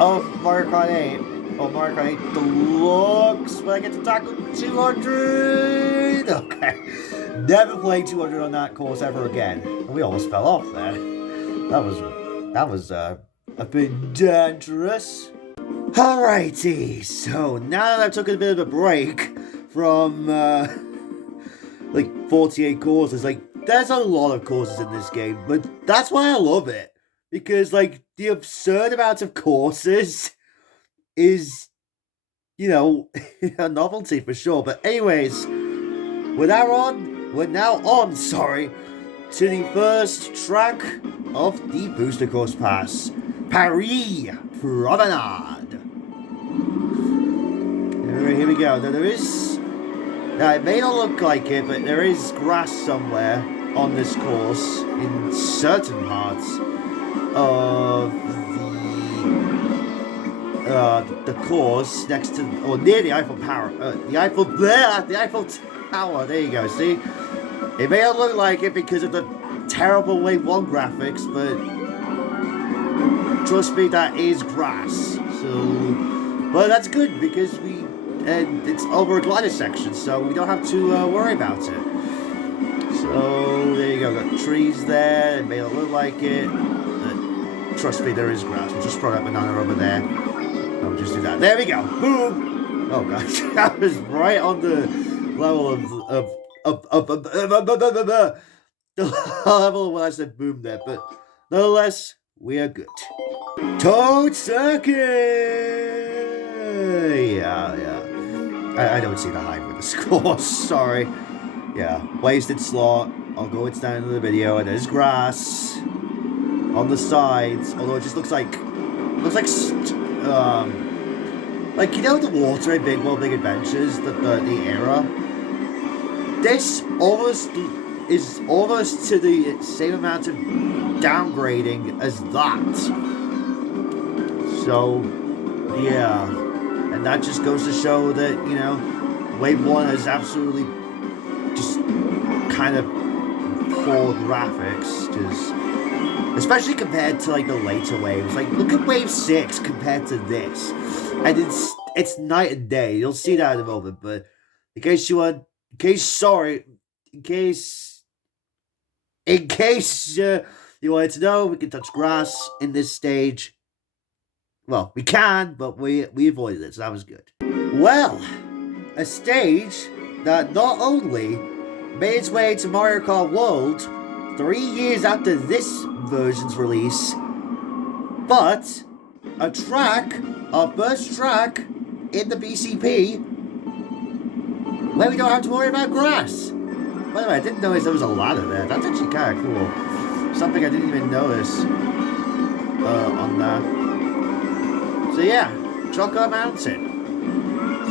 of Mario Kart 8, or Mario Kart 8 Deluxe, when I get to tackle 200! Okay, never playing 200 on that course ever again. And we almost fell off there. That was a bit dangerous. Alrighty, so now that I've taken a bit of a break from, like 48 courses, like there's a lot of courses in this game, but that's why I love it, because like the absurd amount of courses is, you know, a novelty for sure. But anyways, we're now on to the first track of the Booster Course Pass, Paris Promenade. Here we go. Now there is. Now, it may not look like it, but there is grass somewhere on this course in certain parts of the course next to, or near the Eiffel Tower. The Eiffel Tower. There you go. See, it may not look like it because of the terrible Wave 1 graphics, but trust me, that is grass. So, but that's good because and it's over a glider section, so we don't have to worry about it. So there you go, got trees there. It may not look like it, but trust me, there is grass. We'll just throw that banana over there. I'll just do that. There we go. Boom. Oh gosh, that was right on the level the level of when I said boom there. But nonetheless, we are good. Toad Circuit. Yeah. I don't see the hype with the score. Sorry. Yeah, wasted slot. I'll go it's down in the video, and there's grass on the sides. Although it just looks like you know the water in Big World Big Adventures, the era. This is almost to the same amount of downgrading as that. So yeah, and that just goes to show that, you know, Wave 1 is absolutely just kind of poor graphics, especially compared to like the later waves. Like, look at Wave 6 compared to this, and it's night and day. You'll see that in a moment. But in case you wanted to know, we can touch grass in this stage. Well, we can, but we avoided it, so that was good. Well, a stage that not only made its way to Mario Kart World 3 years after this version's release, but our first track in the BCP, where we don't have to worry about grass. By the way, I didn't notice there was a ladder there. That's actually kind of cool. Something I didn't even notice on that. So yeah, Choco Mountain.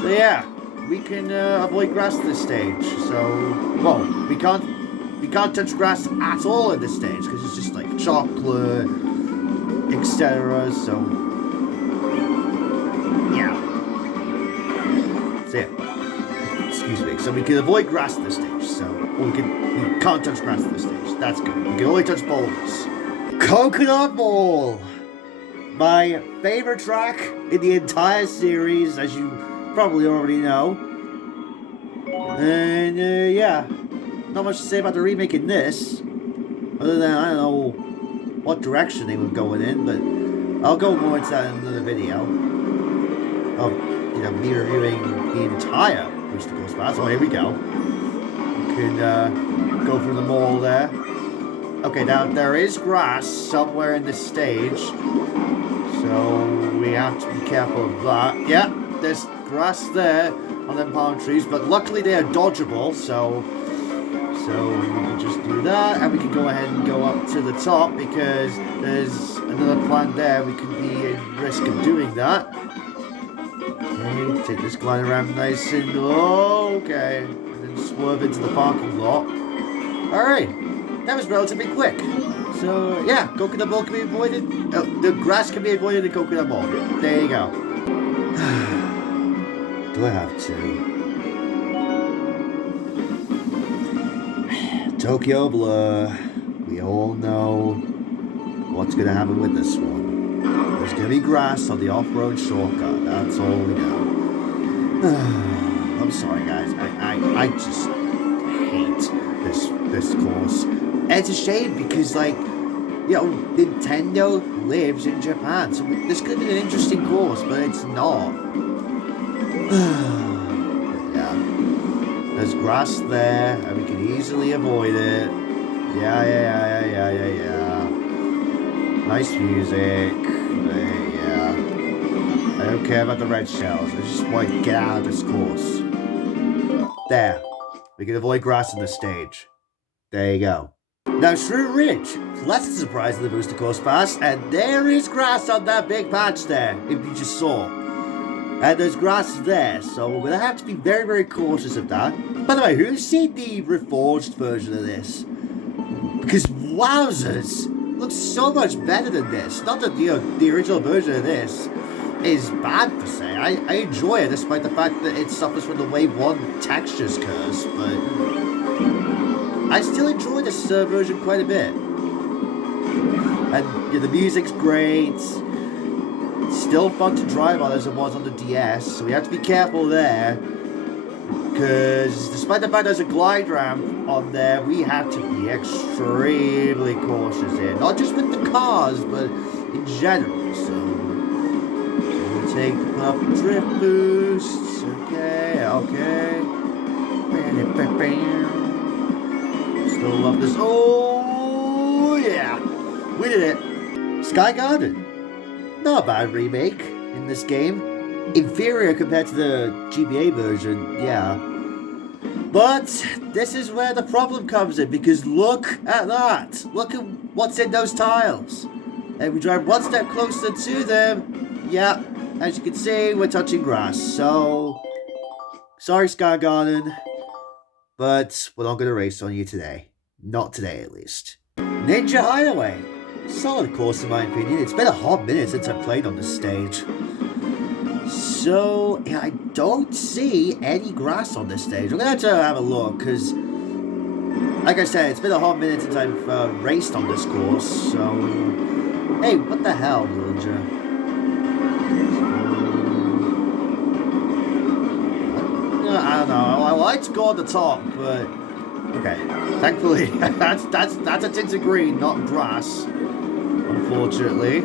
So yeah, we can avoid grass at this stage. So, well, we can't touch grass at all in this stage because it's just like chocolate, etc. So Yeah. That's it. Excuse me. So we can avoid grass at this stage. So we can't touch grass at this stage. That's good. We can only touch boulders. Coconut Ball! My favorite track in the entire series, as you probably already know. And yeah, not much to say about the remake in this, other than I don't know what direction they were going in, but I'll go more into that in another video. Of me reviewing the entire Booster Course Pass. Oh, here we go. We can go through the mall there. Okay, now there is grass somewhere in this stage, so we have to be careful of that. Yeah, there's grass there on them palm trees, but luckily they are dodgeable, so we can just do that, and we can go ahead and go up to the top because there's another plant there. We could be at risk of doing that. Okay, take this glide around nice and okay, and then swerve into the parking lot. Alright, that was relatively quick. So yeah, coconut ball can be avoided. Oh, the grass can be avoided in coconut ball. There you go. Do I have to? Tokyo Blur. We all know what's going to happen with this one. There's going to be grass on the off-road shortcut. That's all we know. I'm sorry, guys. I just hate this course. And it's a shame because, like, Nintendo lives in Japan, so this could be an interesting course, but it's not. Yeah. There's grass there, and we can easily avoid it. Yeah. Nice music. Yeah. I don't care about the red shells. I just want to get out of this course. There. We can avoid grass in this stage. There you go. Now, Shrew Ridge. Less a surprise in the Booster Course Pass, and there is grass on that big patch there, if you just saw. And there's grass there, so we're going to have to be very, very cautious of that. By the way, who's seen the reforged version of this? Because wowzers, looks so much better than this. Not that the original version of this is bad per se. I enjoy it despite the fact that it suffers from the Wave 1 textures curse, but I still enjoy this version quite a bit. And the music's great. Still fun to drive on as it was on the DS, so we have to be careful there. Because despite the fact there's a glide ramp on there, we have to be extremely cautious here. Not just with the cars, but in general. So we'll take the pop drift boosts. Okay. Still love this. Oh, yeah. We did it. Sky Garden. Not a bad remake in this game. Inferior compared to the GBA version, yeah. But this is where the problem comes in, because look at that. Look at what's in those tiles. And we drive one step closer to them. Yeah, as you can see, we're touching grass. So, sorry Sky Garden, but we're not going to race on you today. Not today, at least. Ninja Hideaway. Solid course in my opinion. It's been a hot minute since I played on this stage. So, yeah, I don't see any grass on this stage. I'm going to have a look, because, like I said, it's been a hot minute since I've raced on this course, so... Hey, what the hell, villager? I don't know. I like to go on the top, but... Okay, thankfully, that's a tint of green, not grass. Unfortunately.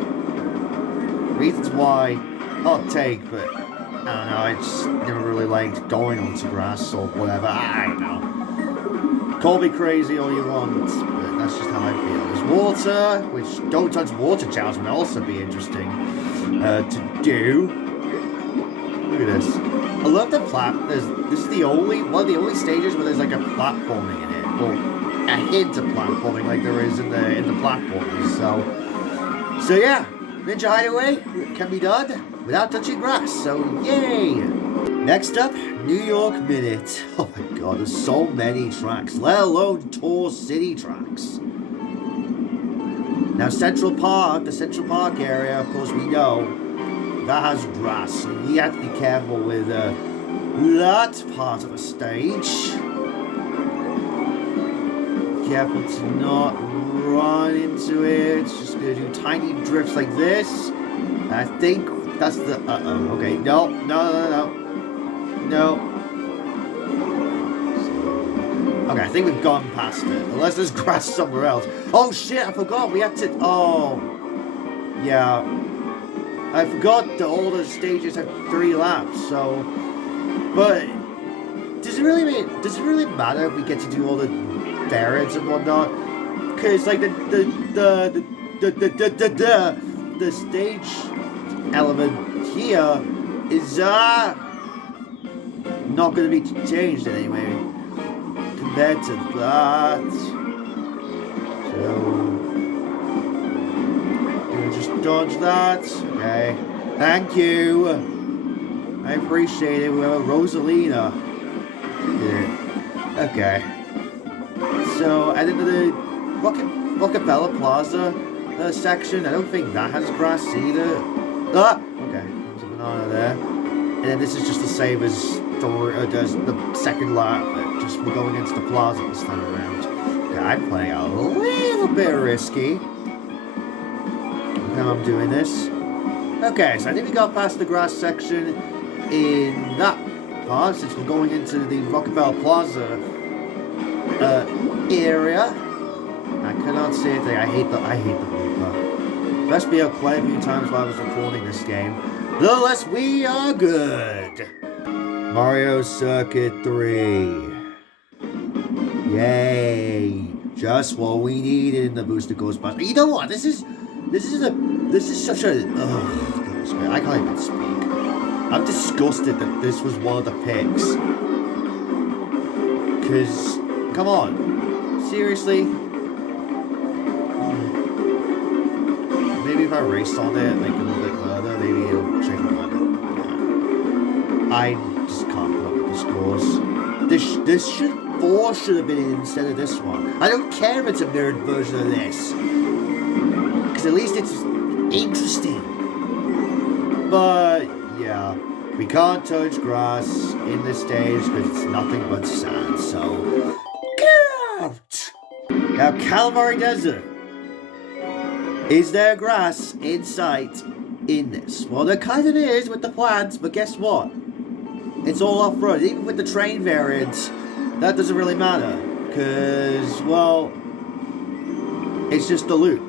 Reasons why, hot take, but I don't know, I just never really liked going onto grass or whatever. I don't know. Call me crazy all you want, but that's just how I feel. There's water, which don't touch water challenge would also be interesting to do. Look at this. I love the this is one of the only stages where there's like a platforming in it. Well, a hint of platforming like there is in the platformers. So yeah, Ninja Hideaway can be done without touching grass. So yay! Next up, New York Minute. Oh my god, there's so many tracks, let alone Tour City tracks. Now the Central Park area, of course we know, that has grass, so we have to be careful with that part of the stage. Careful to not run into it. It's just gonna do tiny drifts like this. I think that's the okay. No. Okay, I think we've gone past it. Unless there's grass somewhere else. Oh shit, I forgot we have to yeah. I forgot that all the stages have 3 laps, so but does it really matter if we get to do all the variants and whatnot? Because like the stage element here is not going to be changed anyway compared to that. So gonna just dodge that. Okay, thank you. I appreciate it. We have a Rosalina. Yeah. Okay. So, and then the Rockefeller Plaza section, I don't think that has grass either. Okay. There's a banana there. And then this is just the same as the second lap, but just we're going into the plaza this time around. Okay, I'm playing a little bit risky. How I'm doing this. Okay, so I think we got past the grass section in that part, since we're going into the Rockefeller Plaza area. I cannot say anything. I hate the blooper. Must be played a few times while I was recording this game. Nonetheless, we are good. Mario Circuit 3. Yay! Just what we needed in the Booster Ghostbusters. You know what? This is such a goodness, man, I can't even speak. I'm disgusted that this was one of the picks. Cause come on, seriously. Maybe if I raced on it like a little bit further, maybe it'll change my mind. I just can't put up with the scores. This should have been instead of this one. I don't care if it's a nerd version of this, because at least it's interesting. But yeah, we can't touch grass in this stage because it's nothing but sand. So get out. Now, Calamari Desert. Is there grass in sight in this? Well, there kind of is with the plants, but guess what? It's all off-road. Even with the train variants, that doesn't really matter. Because, well, it's just the loop.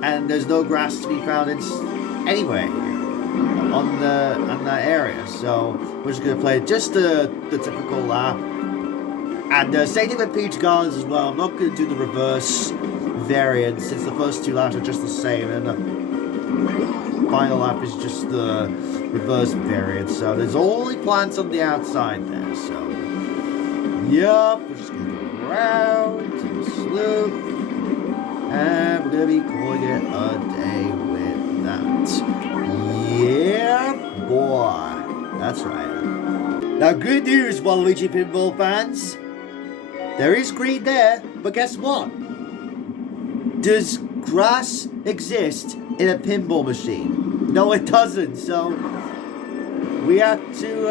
And there's no grass to be found anyway on that area. So we're just going to play just the typical lap. And same thing with Peach Gardens as well. I'm not going to do the reverse variant, since the first 2 laps are just the same, and the final lap is just the reverse variant. So there's only plants on the outside there. So yup, we're just gonna go around to this loop, and we're gonna be calling it a day with that. Yeah, boy, that's right. Now, good news, Waluigi Pinball fans. There is green there, but guess what? Does grass exist in a pinball machine? No, it doesn't. So we have to,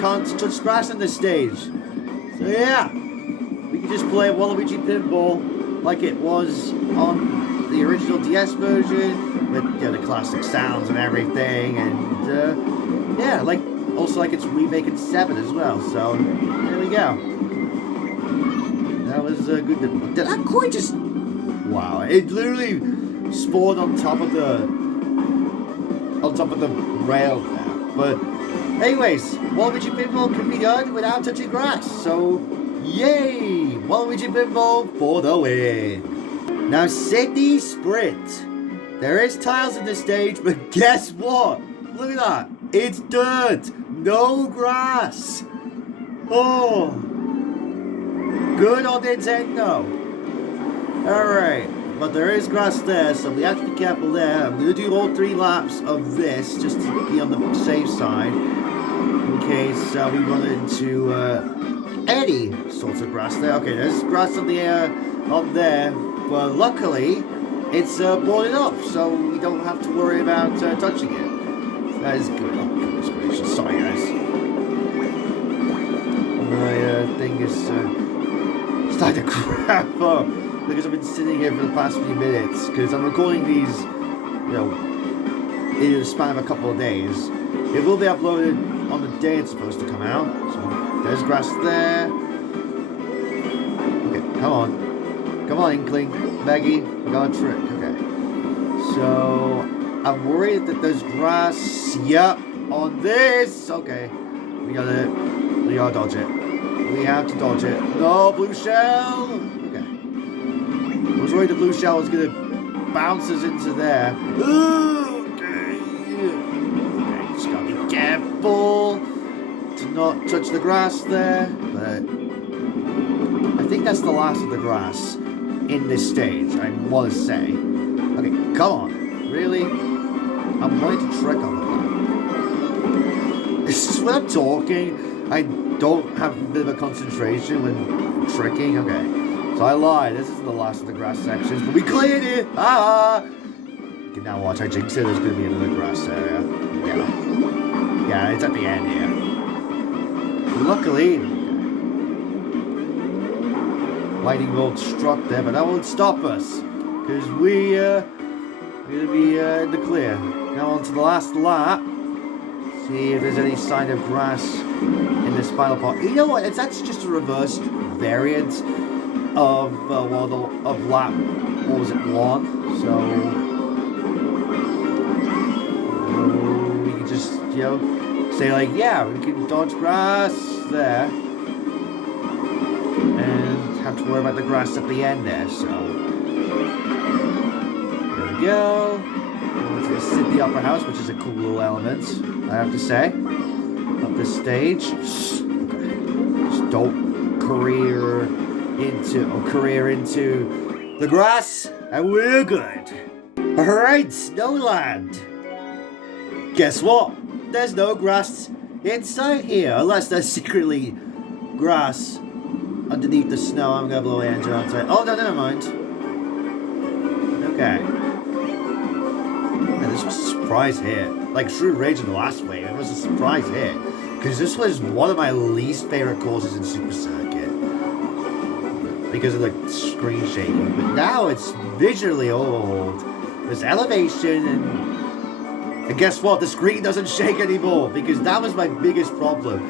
can't touch grass on this stage. So yeah, we can just play Waluigi Pinball like it was on the original DS version, with the classic sounds and everything, and yeah, also like it's remaking 7 as well. So there we go. That was good. Did that quite just? Wow! It literally spawned on top of the rail there. But anyways, Waluigi Pinball can be done without touching grass. So yay! Waluigi Pinball for the win. Now Sydney Sprint. There is tiles in this stage, but guess what? Look at that! It's dirt. No grass. Oh. Good on Nintendo. Alright, but there is grass there, so we have to be careful there. I'm going to do all 3 laps of this, just to be on the safe side, in case we run into any sorts of grass there. Okay, there's grass on the on there, but luckily, it's boarded up, so we don't have to worry about touching it. That is good. Oh, goodness gracious. Sorry, guys. My thing is starting to crap up because I've been sitting here for the past few minutes because I'm recording these, you know, in the span of a couple of days. It will be uploaded on the day it's supposed to come out. So there's grass there. Okay, come on. Come on, Inkling. Maggie, we got a trick. Okay. So, I'm worried that there's grass. Yep, on this. Okay. We gotta dodge it. We have to dodge it. No, blue shell. Okay. I was worried the blue shell was gonna bounce us into there. Okay. Okay, just gotta be careful to not touch the grass there. But I think that's the last of the grass in this stage, I want to say. Okay, come on. Really? I'm wanting to trick on the line. This is when I'm talking. I don't have a bit of a concentration when tricking. Okay, so I lied. This is the last of the grass sections, but we cleared it. Ah! Okay, now watch. I jinx it. There's going to be another grass area. Yeah. Yeah, it's at the end here. Luckily, lightning bolt struck there, but that won't stop us because we're gonna be in the clear. Now on to the last lap. See if there's any sign of grass in this final part. You know what? That's just a reversed variant of of lap. What was it? 1. So we can just say like, yeah, we can dodge grass there. And have to worry about the grass at the end there, so there we go. Going to the City Opera House, which is a cool little element, I have to say, of this stage. Okay. Just don't career into the grass, and we're good. Alright, Snowland. Guess what? There's no grass inside here, unless there's secretly grass underneath the snow. I'm gonna blow the engine outside. Oh no, never mind. Okay. Man, this was a surprise hit. Like Shrewd Rage in the last wave, it was a surprise hit. Because this was one of my least favorite courses in Super Circuit. Because of the screen shaking. But now it's visually old. There's elevation and guess what? The screen doesn't shake anymore. Because that was my biggest problem.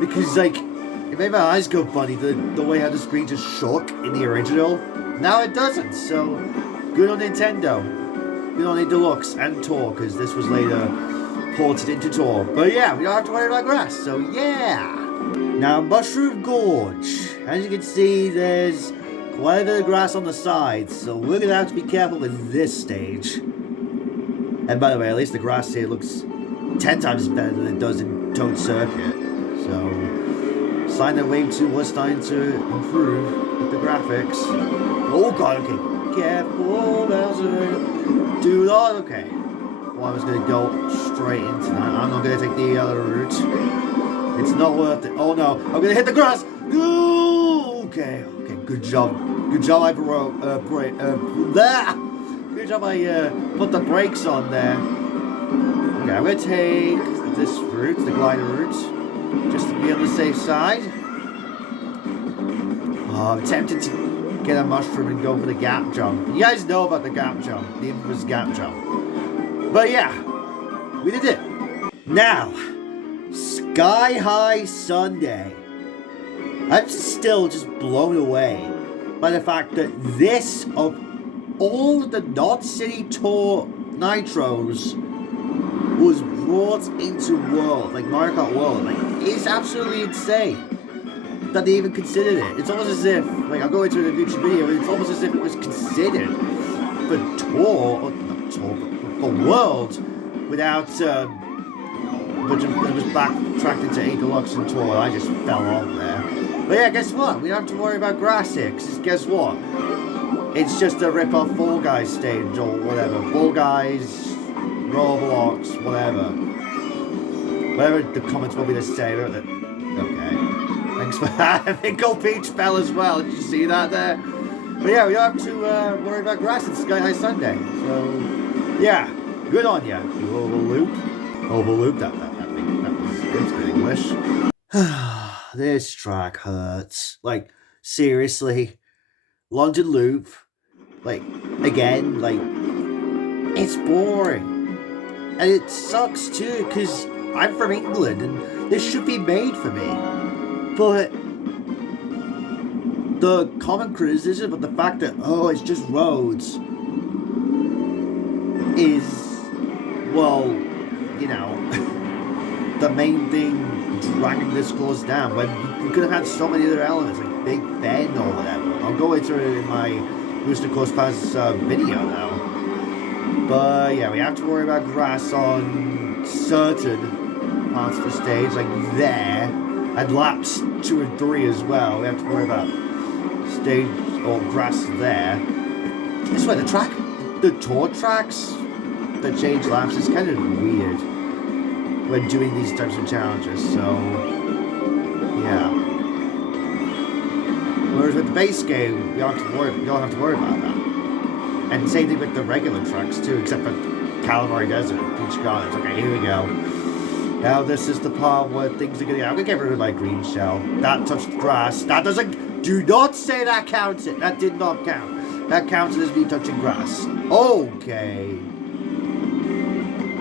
Because like it made my eyes go funny, the way how the screen just shook in the original. Now it doesn't, so good on Nintendo. Good on the Deluxe and Tour, because this was later ported into Tour. But yeah, we don't have to worry about grass, so yeah! Now, Mushroom Gorge. As you can see, there's quite a bit of grass on the sides, so we're going to have to be careful with this stage. And by the way, at least the grass here looks 10 times better than it does in Toad Circuit. So sign that Wave 2 was starting to improve with the graphics. Oh god, okay. Careful, Bowser. Do not, okay. Well, I was going to go straight into that. I'm not going to take the other route. It's not worth it. Oh no, I'm going to hit the grass. Ooh, okay, okay, good job. Good job I good job I put the brakes on there. Okay, I'm going to take this route, the glider route, just to be on the safe side. Oh, I'm tempted to get a mushroom and go for the gap jump. You guys know about the gap jump, the infamous gap jump. But yeah, we did it. Now, Sky High Sunday. I'm still just blown away by the fact that this, of all of the Knot City Tour Nitros, was brought into World, like Mario Kart World. Like, it's absolutely insane that they even considered it. It's almost as if, like, I'll go into it in a future video, but it's almost as if it was considered for Tour, or not Tour, but for World, without, but it was backtracked into A Deluxe and Tour, and I just fell off there. But yeah, guess what? We don't have to worry about grass here, because guess what? It's just a rip-off Fall Guys stage, or whatever. Fall Guys, Roblox, whatever. Whatever the comments will be the same. Okay. Thanks for that. Pickle Peach fell as well. Did you see that there? But yeah, we don't have to worry about grass. It's Sky High Sunday. So, yeah, good on ya. You oval loop. Oval loop, that was good English. This track hurts. Like, seriously. London Loop. Like, again, like, it's boring. And it sucks too, because I'm from England and this should be made for me. But the common criticism of the fact that, oh, it's just roads is, well, you know, the main thing dragging this course down when we could have had so many other elements like Big Ben or whatever. I'll go into it in my Booster Course Pass video now. But yeah, we have to worry about grass on certain parts of the stage, like there, and laps 2 and 3 as well. We have to worry about stage or grass there. This way, the tour tracks that change laps is kind of weird when doing these types of challenges, so yeah. Whereas with the base game, you don't have to worry about that. And same thing with the regular tracks too, except for Calamari Desert, Beach Gardens. Okay, here we go. Now this is the part where things are gonna. I'm gonna get rid of my green shell. That touched grass. That doesn't. Do not say that counted. That did not count. That counted as me touching grass. Okay.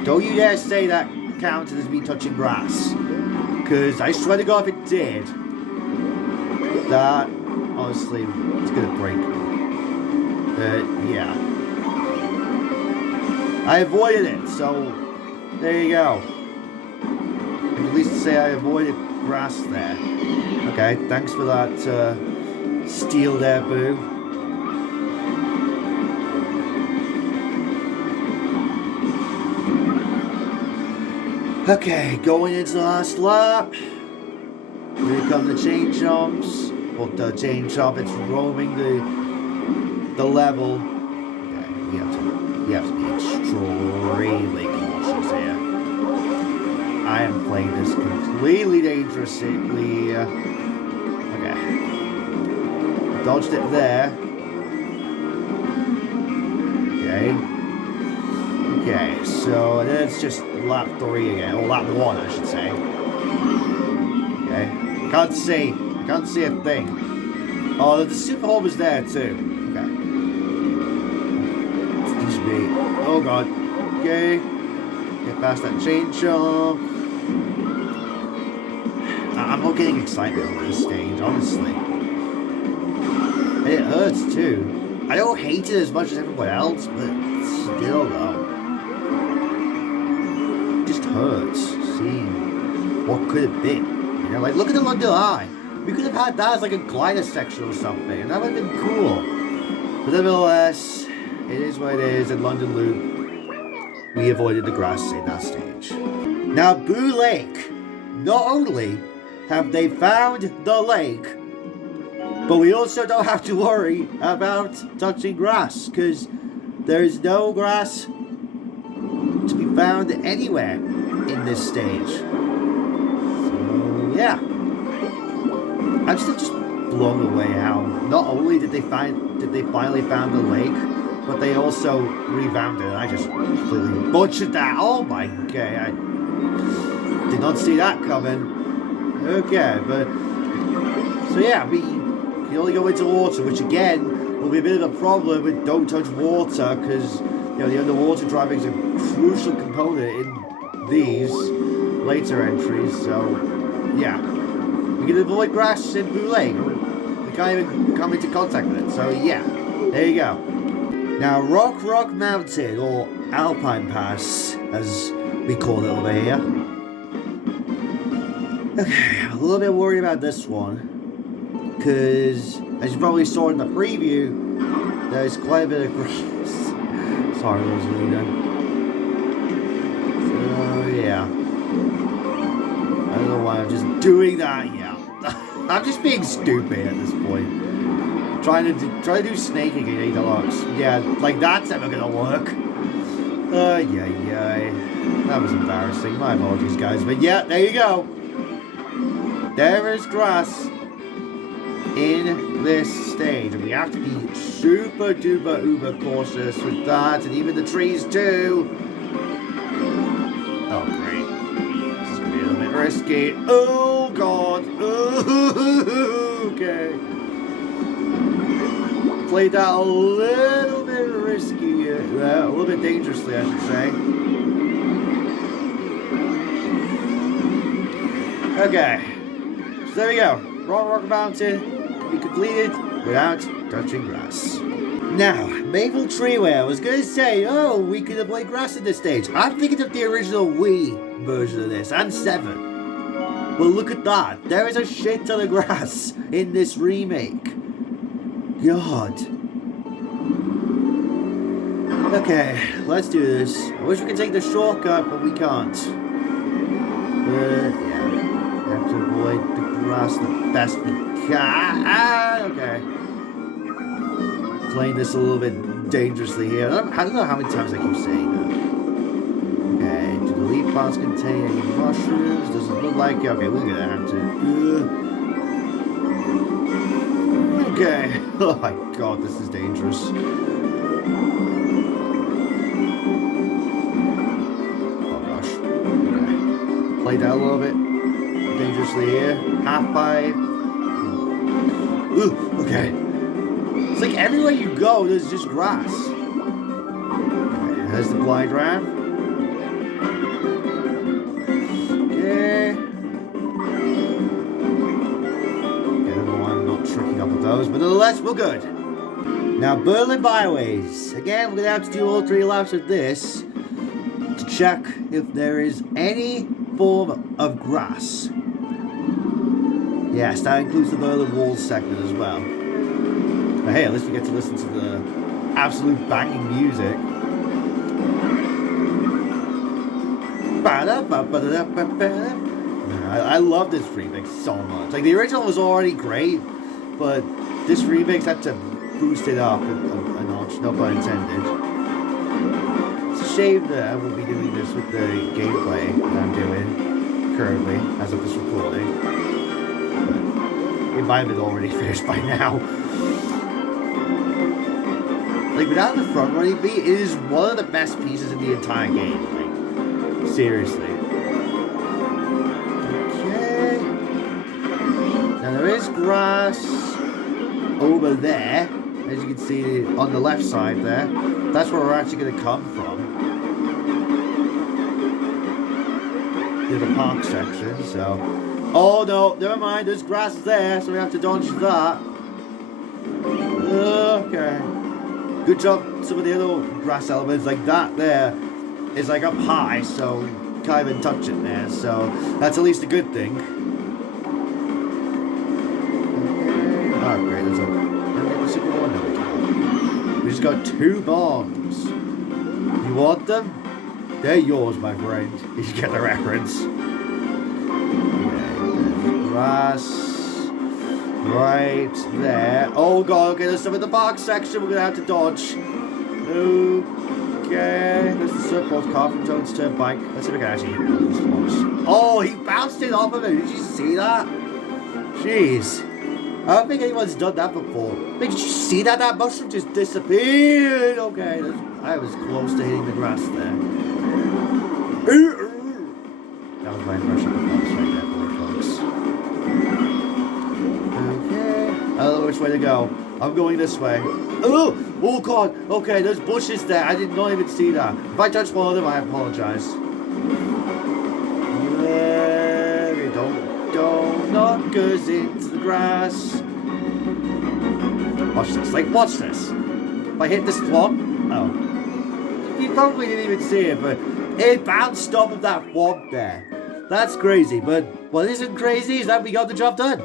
Don't you dare say that counted as me touching grass, because I swear to God if it did, that honestly it's gonna break me. Yeah, I avoided it, so there you go. I can at least say I avoided grass there. Okay, thanks for that steal there, boo. Okay, going into the last lap. Here come the chain jumps. Well, the chain jump, it's roaming the level. Okay, you have to be extremely cautious here. I am playing this completely dangerously. Okay. Dodged it there. Okay. Okay, so then it's just lap 3 again, or lap 1 I should say. Okay, can't see a thing. Oh, the super hole was there too. Okay. Excuse me. Oh god. Okay. Get past that chain jump. I'm not getting excited over this stage, honestly. And it hurts too. I don't hate it as much as everyone else, but still though. Hurts seeing what could have been. You know, like look at the London Eye. We could have had that as like a glider section or something, and that would have been cool. But nevertheless, it is what it is. At London Loop, we avoided the grass in that stage. Now, Boo Lake. Not only have they found the lake, but we also don't have to worry about touching grass, because there is no grass to be found anywhere in this stage. So yeah, I'm still just blown away how not only did they finally found the lake, but they also revamped it. I just completely butchered that. Oh my god, I did not see that coming. Okay, but so yeah, we can only go into water, which again will be a bit of a problem with Don't Touch Water, because you know the underwater driving is a crucial component in these later entries. So yeah, we can avoid grass in Blue Lake. We can't even come into contact with it. So yeah, there you go. Now Rock Mountain, or Alpine Pass as we call it over here. Okay, I'm a little bit worried about this one, because as you probably saw in the preview, there's quite a bit of grass. Sorry, Rosalina. So yeah, I don't know why I'm just doing that. Yeah, I'm just being stupid at this point. Trying to do snaking in Deluxe. Yeah, like that's never gonna work. Yeah. That was embarrassing. My apologies, guys. But yeah, there you go. There is grass in this stage. And we have to be super duper uber cautious with that, and even the trees too. Oh, great. This is going to be a little bit risky. Oh, God. Okay. Played that a little bit risky. A little bit dangerously, I should say. Okay. So there we go. Rock Mountain can be completed without touching grass. Now, Maple Treeway, I was going to say, oh, we could have played grass in this stage. I'm thinking of the original Wii version of this, and 7. Well, look at that. There is a shit ton of grass in this remake. God. Okay, let's do this. I wish we could take the shortcut, but we can't. Yeah. We have to avoid the grass the best we can. Okay. Playing this a little bit dangerously here. I don't know how many times I keep saying that. Okay, do the leaf plants contain any mushrooms? Doesn't look like it. Okay, we're gonna have to. Okay. Oh my god, this is dangerous. Oh gosh. Okay. Play that a little bit dangerously here. Half pipe. Ooh, okay. It's like everywhere you go, there's just grass. Okay, there's the blind ram. Okay. Tricking up with those, but nonetheless, we're good. Now, Berlin Byways. Again, we're going to have to do all 3 laps of this to check if there is any form of grass. Yes, that includes the Berlin Wall segment as well. But hey, at least we get to listen to the absolute banging music. I love this remix so much. Like, the original was already great, but this remix had to boost it up a notch, no pun intended. It's a shame that I will be doing this with the gameplay that I'm doing currently, as of this recording. But it might have been already finished by now. Like, without the front running beat, it is one of the best pieces in the entire game. Like, seriously. Okay. Now there is grass over there, as you can see on the left side there. That's where we're actually going to come from. To the park section, so... Oh no, never mind, there's grass there, so we have to dodge that. Okay. Good job, some of the other grass elements, like that there, is like up high, so you can't even touch it there, so that's at least a good thing. Oh great, there's a super one. No, we just got 2 bombs. You want them? They're yours, my friend. You get the reference. Okay, there's grass right there. Oh god, okay, there's some in the park section we're gonna have to dodge. Okay, there's the surplus car from Toad's Turnpike. Let's see if we can actually hit these blocks. Oh, he bounced it off of it. Did you see that? Jeez. I don't think anyone's done that before. Wait, did you see that? That mushroom just disappeared. Okay, I was close to hitting the grass there. That was my impression of the box right there, folks. Okay, I don't know which way to go. I'm going this way. Oh god. Okay, there's bushes there. I did not even see that. If I touch one of them, I apologize. Don't knock us into the grass. Watch this. Like, watch this. If I hit this swamp. Oh. You probably didn't even see it, but it bounced off of that swamp there. That's crazy, but what isn't crazy is that we got the job done.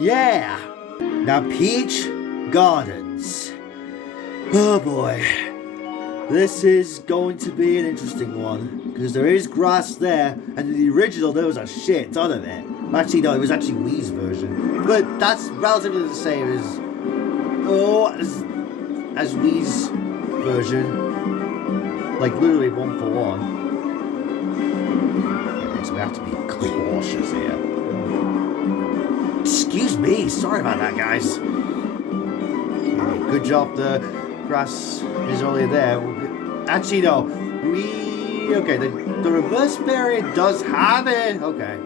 Yeah. Now, Peach Gardens. Oh boy. This is going to be an interesting one. Because there is grass there, and in the original there was a shit ton of it. Actually, no, it was actually Wii's version. But that's relatively the same as Wii's version. Like, literally 1 for 1. Okay, so we have to be cautious here. Excuse me, sorry about that, guys. Yeah, good job, the grass is only there. Actually, no, okay, the reverse variant does have it, okay.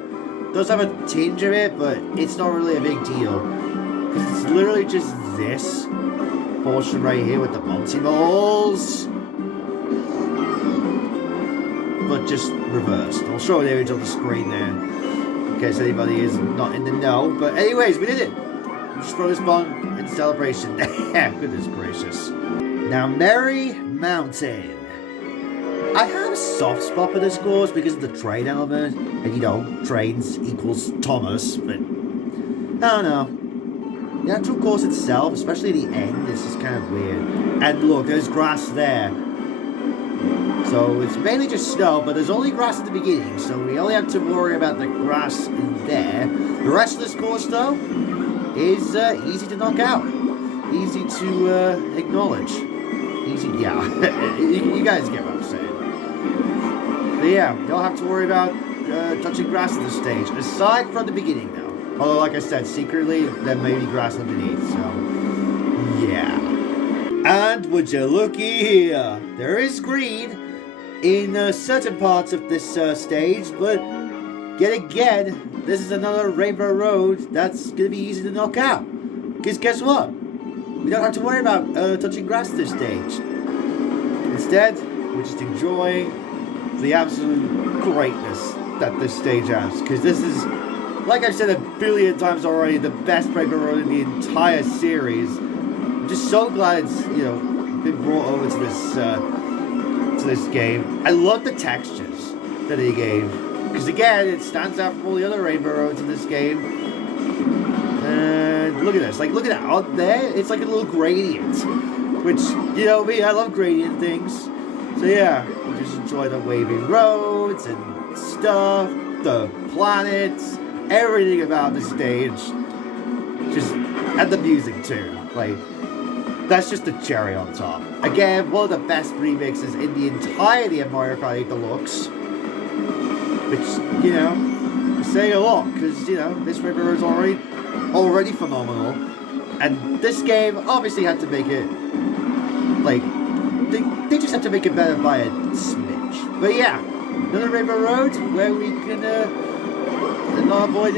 Does have a tinge of it, but it's not really a big deal. Because it's literally just this portion right here with the multi-balls. But just reversed. I'll show an image on the screen there, in case anybody is not in the know. But anyways, we did it. We just throw this bomb in celebration. Goodness gracious. Now, Merry Mountain. I have a soft spot for this course because of the train element. And you know, trains equals Thomas, but I don't know. The actual course itself, especially the end, is just kind of weird. And look, there's grass there. So it's mainly just snow, but there's only grass at the beginning, so we only have to worry about the grass there. The rest of this course, though, is easy to knock out. Easy to acknowledge. Easy, yeah. you guys get what I'm saying. But yeah, you don't have to worry about touching grass at this stage, aside from the beginning, though. Although, like I said, secretly, there may be grass underneath, so yeah. And would you looky here, there is green in certain parts of this stage, but yet again, this is another Rainbow Road that's going to be easy to knock out. Because guess what? We don't have to worry about touching grass this stage. Instead, we're just enjoying the absolute greatness that this stage has. Because this is, like I've said a billion times already, the best Rainbow Road in the entire series. I'm just so glad it's, you know, been brought over to this game. I love the textures that they gave, because again, it stands out from all the other Rainbow Roads in this game. And look at this, like, look at that out there. It's like a little gradient, which, you know me, I love gradient things. So yeah, I just enjoy the waving roads and stuff, the planets, everything about the stage. Just, and the music too, like. That's just the cherry on top. Again, one of the best remixes in the entirety of Mario Kart 8 Deluxe. Which, you know, is saying a lot, because, you know, this Rainbow is already phenomenal. And this game obviously had to make it, like, they just had to make it better by a smidge. But yeah, another Rainbow Road where we can not avoid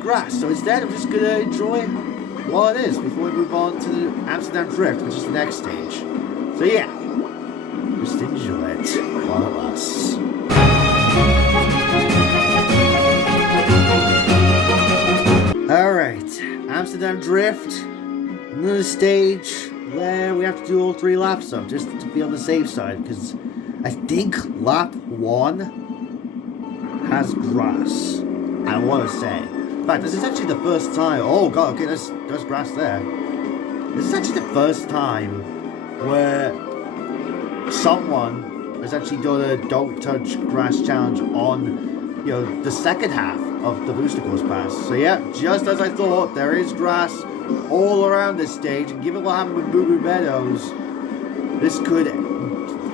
grass. So instead, I'm just going to enjoy what it is before we move on to the Amsterdam Drift, which is the next stage. So yeah, just enjoy it while it lasts. Alright, Amsterdam Drift, another stage where we have to do all 3 laps of, just to be on the safe side, because I think lap 1 has grass, I want to say. In fact, this is actually the first time. Oh god, okay, there's grass there. This is actually the first time where someone has actually done a don't touch grass challenge on, you know, the second half of the booster course pass. So yeah, just as I thought, there is grass all around this stage, and given what happened with Boo Boo Meadows, this could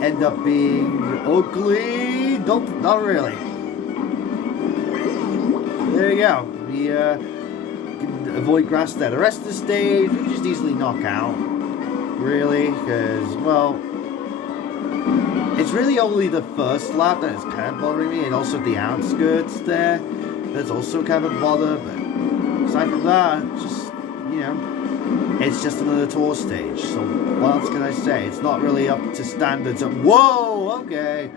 end up being ugly. Nope, not really. There you go. We can avoid grass there. The rest of the stage, we can just easily knock out. Really, because, well, it's really only the first lap that is kind of bothering me, and also the outskirts there. That's also kind of a bother, but aside from that, just, you know, it's just another tour stage. So what else can I say? It's not really up to standards of, whoa, okay.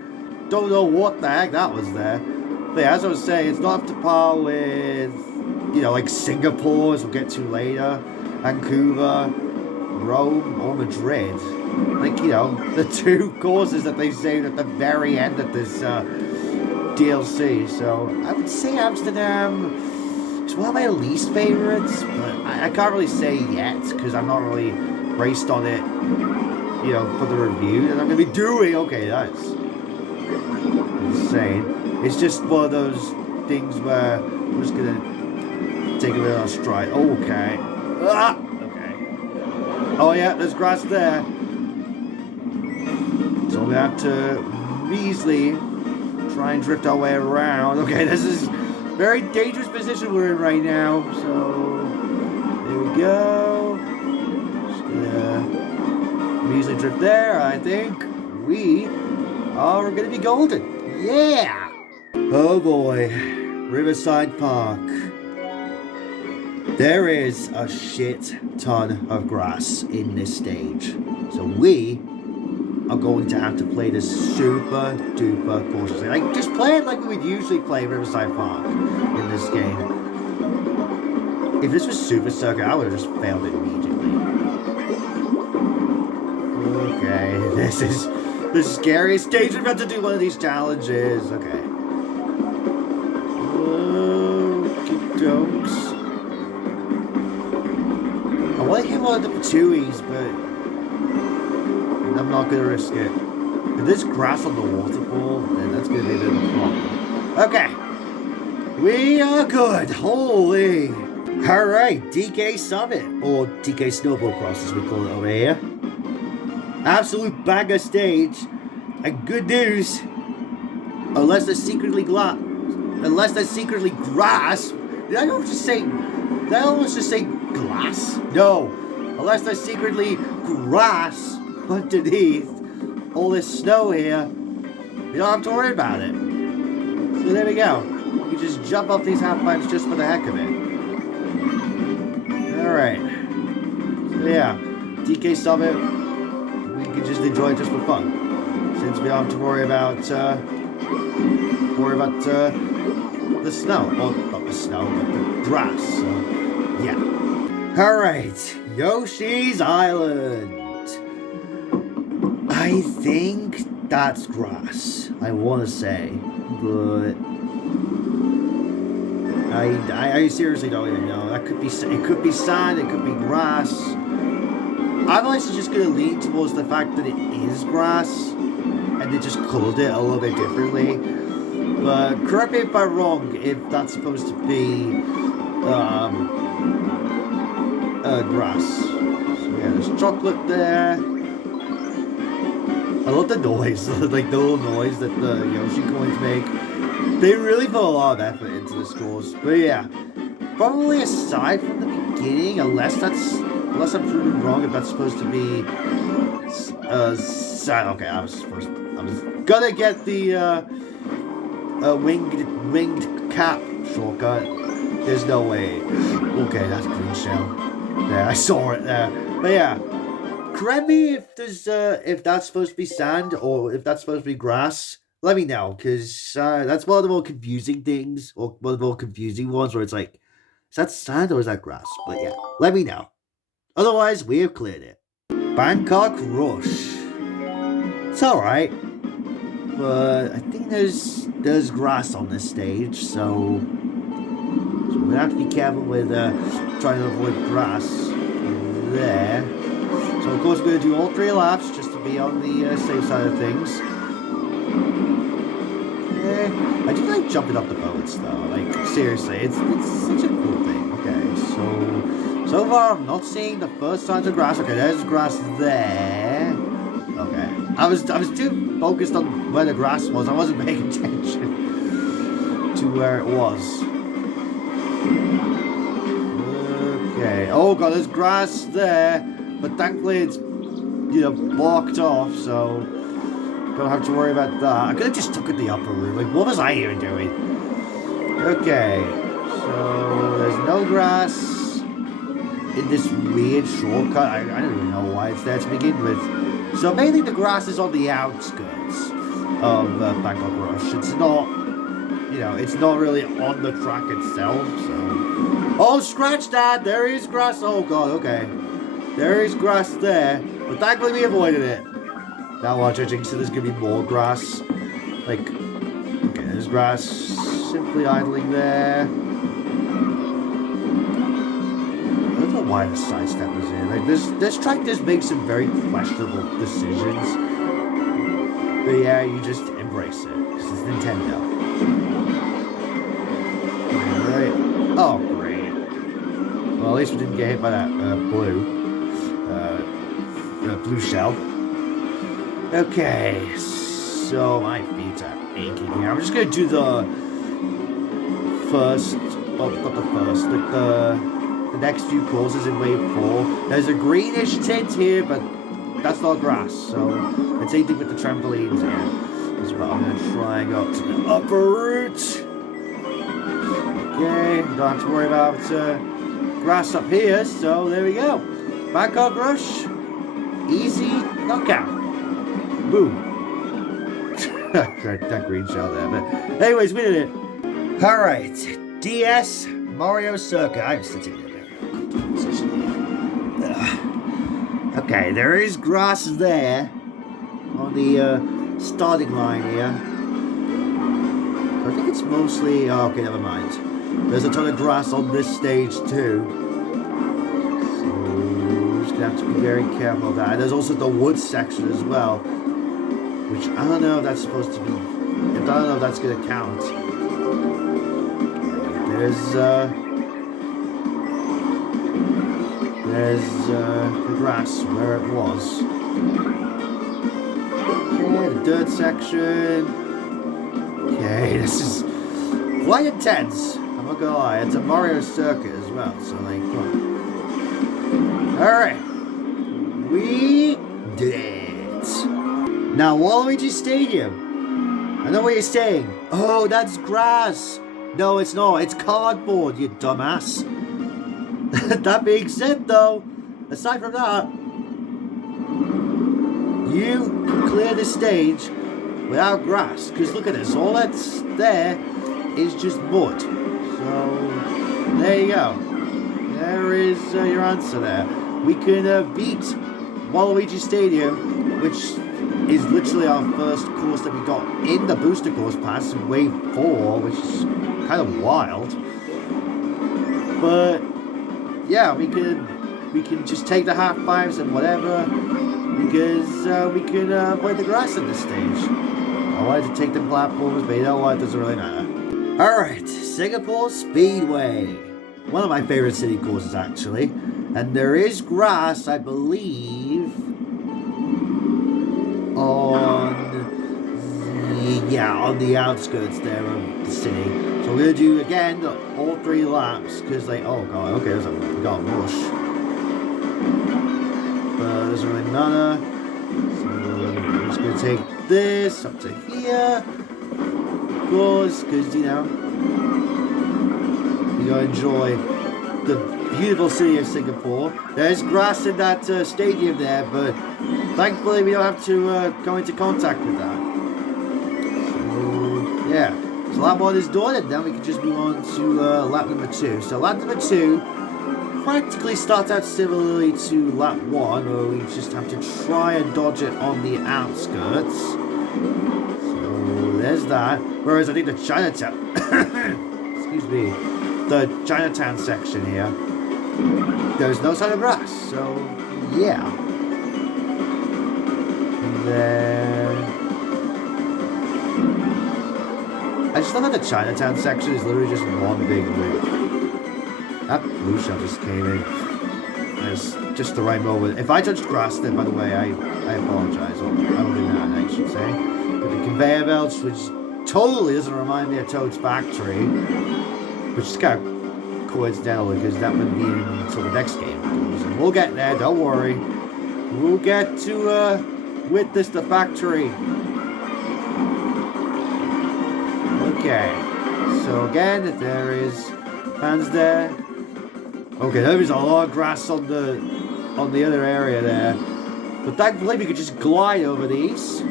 Don't know what the heck that was there. But yeah, as I was saying, it's not up to par with, you know, like Singapore, as we'll get to later, Vancouver, Rome, or Madrid. Like, you know, the 2 courses that they saved at the very end of this DLC. So I would say Amsterdam is one of my least favorites, but I can't really say yet, because I'm not really raced on it, you know, for the review that I'm going to be doing. Okay, that's insane. It's just one of those things where I'm just going to take a bit of a stride. Okay. Ah! Okay. Oh yeah, there's grass there. So we have to measly try and drift our way around. Okay, this is Very dangerous position we're in right now. So, there we go. Just gonna easily drift there. I think we are gonna be golden. Yeah! Oh boy. Riverside Park. There is a shit ton of grass in this stage. So we are going to have to play this super duper cautiously. Like, just play it like we would usually play Riverside Park in this game. If this was Super Circuit, I would have just failed it immediately. Okay, this is the scariest stage. We're about to do one of these challenges. Okay. Okey dokes. I want to hit one of the patooies, but I'm not going to risk it. If there's grass on the waterfall, then that's going to be a bit of a problem. Okay. We are good. Holy. Alright, DK Summit, or DK Snowball Cross as we call it over here. Absolute banger stage. And good news, unless there's secretly grass. Did I almost just say glass? No. Unless there's secretly grass underneath all this snow here, we don't have to worry about it. So there we go. We can just jump off these half pipes just for the heck of it. Alright. So yeah, DK Summit, we can just enjoy it just for fun. Since we don't have to worry about the snow. Well, not the snow, but the grass. So, yeah. Alright, Yoshi's Island. I think that's grass, I want to say, but I seriously don't even know. It could be sand, it could be grass. I'm honestly just going to lean towards the fact that it is grass, and they just colored it a little bit differently. But correct me if I'm wrong, if that's supposed to be grass. So yeah, there's chocolate there. I love the noise, like the little noise that the Yoshi coins make. They really put a lot of effort into this course. But yeah, probably aside from the beginning, unless I'm proven wrong, if that's supposed to be okay, I was gonna get the winged cap shortcut. There's no way. Okay, that's green shell. Yeah, I saw it there. But yeah. Correct me if there's if that's supposed to be sand or if that's supposed to be grass. Let me know, because that's one of the more confusing things, or one of the more confusing ones where it's like, is that sand or is that grass? But yeah, let me know. Otherwise, we have cleared it. Bangkok Rush. It's alright, but I think there's grass on this stage, so we're gonna have to be careful with trying to avoid grass there. So of course we're going to do all 3 laps just to be on the safe side of things. I do like jumping off the boats though, like seriously, it's such a cool thing. Okay, so far I'm not seeing the first signs of grass. Okay, there's grass there. Okay, I was too focused on where the grass was, I wasn't paying attention to where it was. Okay, oh god, there's grass there. But thankfully it's, blocked off, so don't have to worry about that. I could have just stuck at the upper room. Like, what was I even doing? Okay, so there's no grass in this weird shortcut. I don't even know why it's there to begin with. So mainly the grass is on the outskirts of Bangkok Rush. It's not, it's not really on the track itself, so... Oh, scratch that! There is grass! Oh god, okay. There is grass there, but thankfully we avoided it. Now watch, I think so there's gonna be more grass. Like, okay, there's grass simply idling there. I don't know why the sidestep was in. Like, this track does make some very questionable decisions. But yeah, you just embrace it, because it's Nintendo. Alright. Oh, great. Well, at least we didn't get hit by that blue shell. Okay, so my feet are aching here. I'm just gonna do the first, well, not the first, like the next few courses in Wave 4. There's a greenish tint here, but that's not grass, so it's same thing with the trampolines here. As well, I'm going to try and go up to the upper route. Okay, don't have to worry about grass up here, so there we go. Bangkok Rush, easy knockout. Boom. that green shell there, but anyways, we did it. Alright, DS Mario Circuit. I'm sitting in a position here. Okay, there is grass there on the starting line here. I think it's mostly... Oh, okay, never mind. There's a ton of grass on this stage too. So we're just gonna have to be very careful of that. And there's also the wood section as well, which I don't know if that's supposed to be... I don't know if that's gonna count. There's the grass where it was. Okay, the dirt section. Okay, this is quite intense. I'm not gonna lie. It's a Mario Circuit as well, so like, come on. Alright. We did it. Now, Waluigi Stadium. I know what you're saying. Oh, that's grass. No, it's not. It's cardboard, you dumbass. That being said, though, aside from that, you can clear the stage without grass. Because look at this. All that's there is just mud. So, there you go. There is your answer there. We can beat Waluigi Stadium, which is literally our first course that we got in the booster course pass in Wave 4, which is kind of wild. But yeah, we can just take the half pipes and whatever, because we can avoid the grass at this stage. I wanted to take the platforms, but you know what, it doesn't really matter. Alright, Singapore Speedway. One of my favorite city courses actually. And there is grass, I believe, on the outskirts there of the city. So we're gonna do again all 3 laps because like, oh god, okay, we got a rush, but there's really none. So we're just gonna take this up to here, of course, because you know you gotta enjoy the beautiful city of Singapore. There's grass in that stadium there, but thankfully we don't have to go into contact with that. So yeah, so lap 1 is done, and then we can just move on to lap number 2. So lap number 2 practically starts out similarly to lap 1, where we just have to try and dodge it on the outskirts. So there's that. Whereas I think the Chinatown, excuse me, the Chinatown section here, there's no sign of grass, so yeah. And then I just love that the Chinatown section is literally just one big loop. That blue shell just came in. It's just the right moment. If I touched grass then, by the way, I apologize. Or I don't mean that, I should say. But the conveyor belts, which totally doesn't remind me of Toad's Factory, which is kind of coincidental because that wouldn't be until the next game. So we'll get there, don't worry. We'll get to witness the factory. Okay, so again, there is fans there. Okay, there is a lot of grass on the other area there, but thankfully we could just glide over these.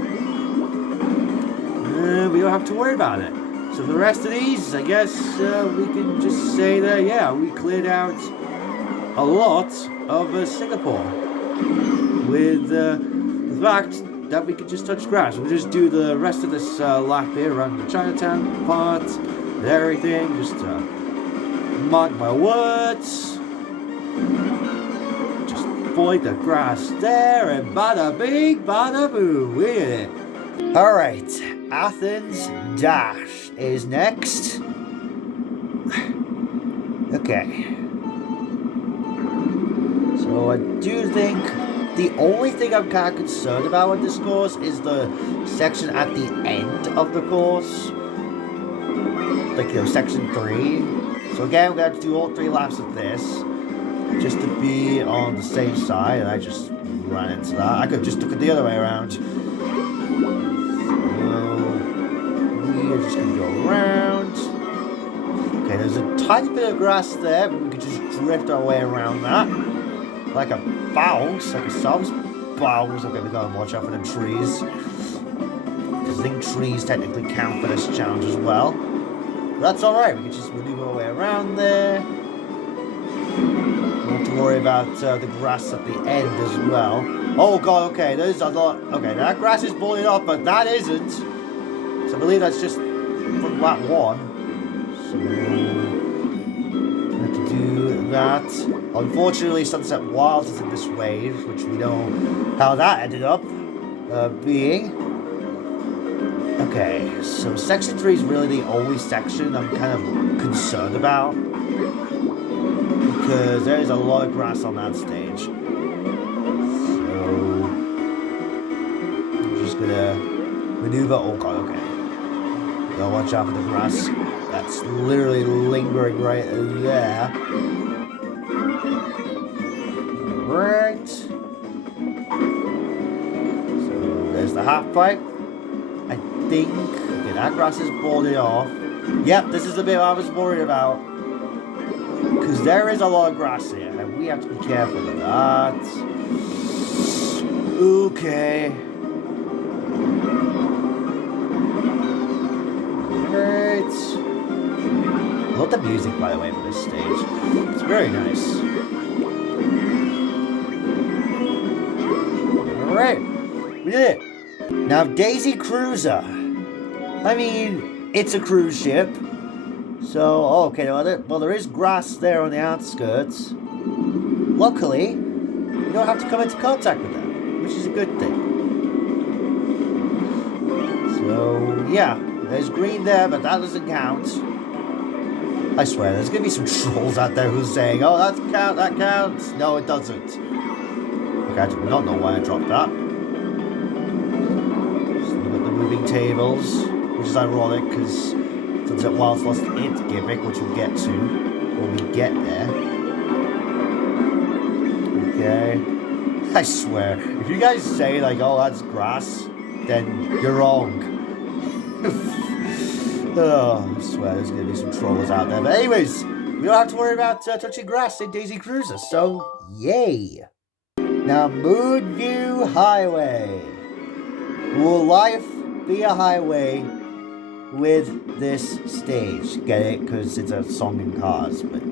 We don't have to worry about it. So for the rest of these, I guess we can just say that, yeah, we cleared out a lot of Singapore with the fact that we could just touch grass. We'll just do the rest of this lap here around the Chinatown part and everything, just mark my words. Just avoid the grass there, and bada bing, bada boo, we did it. Alright, Athens Dash is next. Okay. So I do think the only thing I'm kind of concerned about with this course is the section at the end of the course. like, section 3. So again, we're going to have to do all 3 laps of this, just to be on the safe side, and I just ran into that. I could have just took it the other way around. So, we are just going to go around. Okay, there's a tiny bit of grass there, but we could just drift our way around that. Like a bounce, like a subs bounce. Okay, we gotta watch out for the trees. Because I think trees technically count for this challenge as well. But that's alright, we can just maneuver our way around there. Don't have to worry about the grass at the end as well. Oh god, okay, there's a lot. Okay, that grass is falling off, but that isn't. So I believe that's just from lap 1. So, have to do that. Unfortunately, Sunset Wilds is in this wave, which we know how that ended up being. Okay, so section 3 is really the only section I'm kind of concerned about, because there is a lot of grass on that stage. So I'm just gonna maneuver. Oh god, okay. Gotta watch out for the grass. That's literally lingering right there. Right. So there's the half pipe. I think. Okay, that grass is boarded off. Yep, this is the bit I was worried about. Because there is a lot of grass here, and we have to be careful with that. Okay. Right. I love the music, by the way, for this stage. It's very nice. Alright, we did it. Now, Daisy Cruiser. I mean, it's a cruise ship. So, okay, well, there is grass there on the outskirts. Luckily, you don't have to come into contact with them, which is a good thing. So, yeah, there's green there, but that doesn't count. I swear, there's going to be some trolls out there who's saying, oh, that counts. No, it doesn't. Okay, I do not know why I dropped that. So we've got the moving tables, which is ironic, because Sunset Wilds lost its gimmick, which we'll get to when we get there. Okay. I swear, if you guys say, like, oh, that's grass, then you're wrong. Oh, I swear there's going to be some trolls out there. But anyways, we don't have to worry about touching grass in Daisy Cruiser, so yay! Now, Moonview Highway. Will life be a highway with this stage? Get it? Because it's a song in cars. But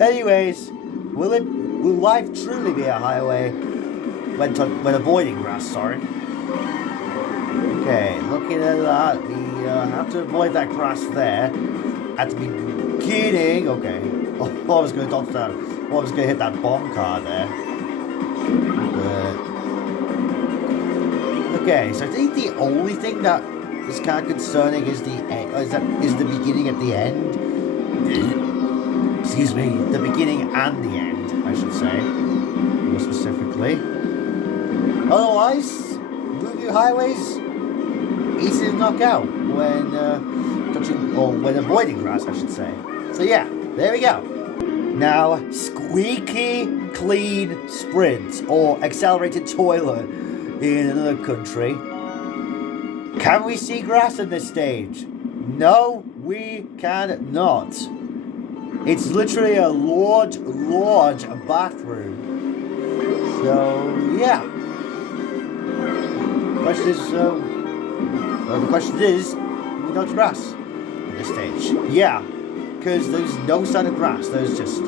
anyways, will life truly be a highway when avoiding grass? Sorry. Okay, looking at that, we have to avoid that grass there at the beginning. Okay. Oh, I was going to dodge that. I was going to hit that bomb car there. Okay, so I think the only thing that is kind of concerning is the beginning at the end. Excuse me, the beginning and the end, I should say, more specifically. Otherwise, Moonview Highways easy to knock out when touching or when avoiding grass, I should say. So yeah, there we go. Now, squeaky clean sprints or accelerated toilet in another country. Can we see grass in this stage? No, we cannot. It's literally a large bathroom. So yeah. The question is, we touch grass in this stage? Yeah, because there's no sign of grass. There's just,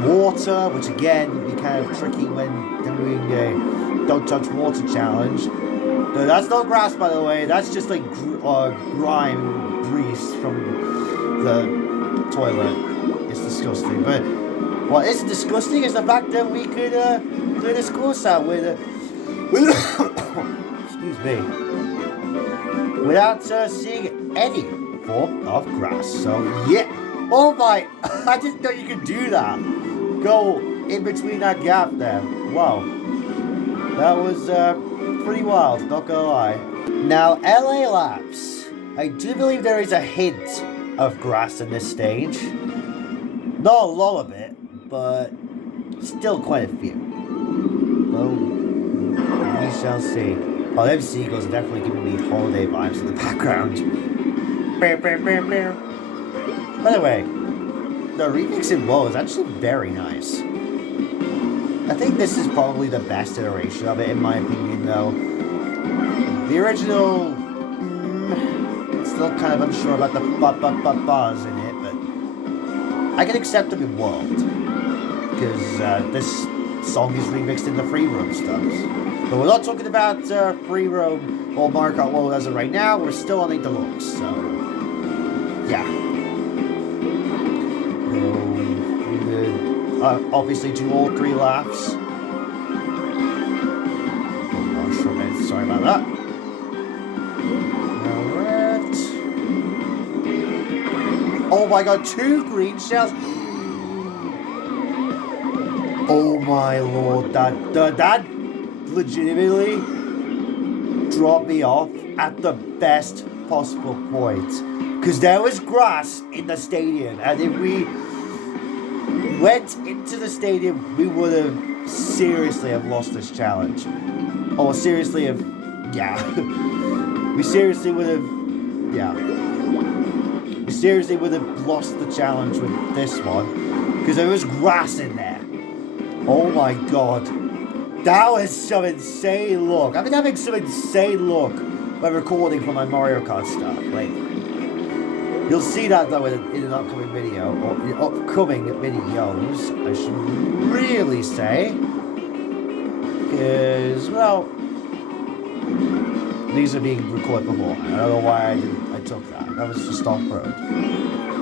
water, which again would be kind of tricky when doing a don't touch water challenge. No, that's not grass, by the way. That's just like grime, grease from the toilet. It's disgusting. But what is disgusting is the fact that we could clear this course out with excuse me, without seeing any form of grass. So yeah. Oh my! I didn't know you could do that. Go in between that gap there. Wow. That was pretty wild, not gonna lie. Now, LA laps. I do believe there is a hint of grass in this stage. Not a lot of it, but still quite a few. Well, we shall see. Oh, them seagulls are definitely giving me holiday vibes in the background. By the way, the remix in WoW is actually very nice. I think this is probably the best iteration of it, in my opinion, though. The original, still kind of unsure about the buzz in it, but I can accept them in World, because this song is remixed in the free roam stuff. But we're not talking about free roam or Mario Kart World as of right now. We're still on a Deluxe, so yeah. We could obviously do all 3 laps. Sorry about that. Alright. Oh my god, 2 green shells. Oh my lord, that legitimately dropped me off at the best possible point. Because there was grass in the stadium, and if we went into the stadium, we would have seriously lost this challenge. Or seriously have, yeah. We seriously would have, yeah. We seriously would have lost the challenge with this one. Because there was grass in there. Oh my god. That was some insane look. I've been having some insane look when recording for my Mario Kart stuff. Like, you'll see that though in an upcoming video, or in upcoming videos, I should really say. Because, well, these are being recorded beforehand. I don't know why I took that. That was just off-road.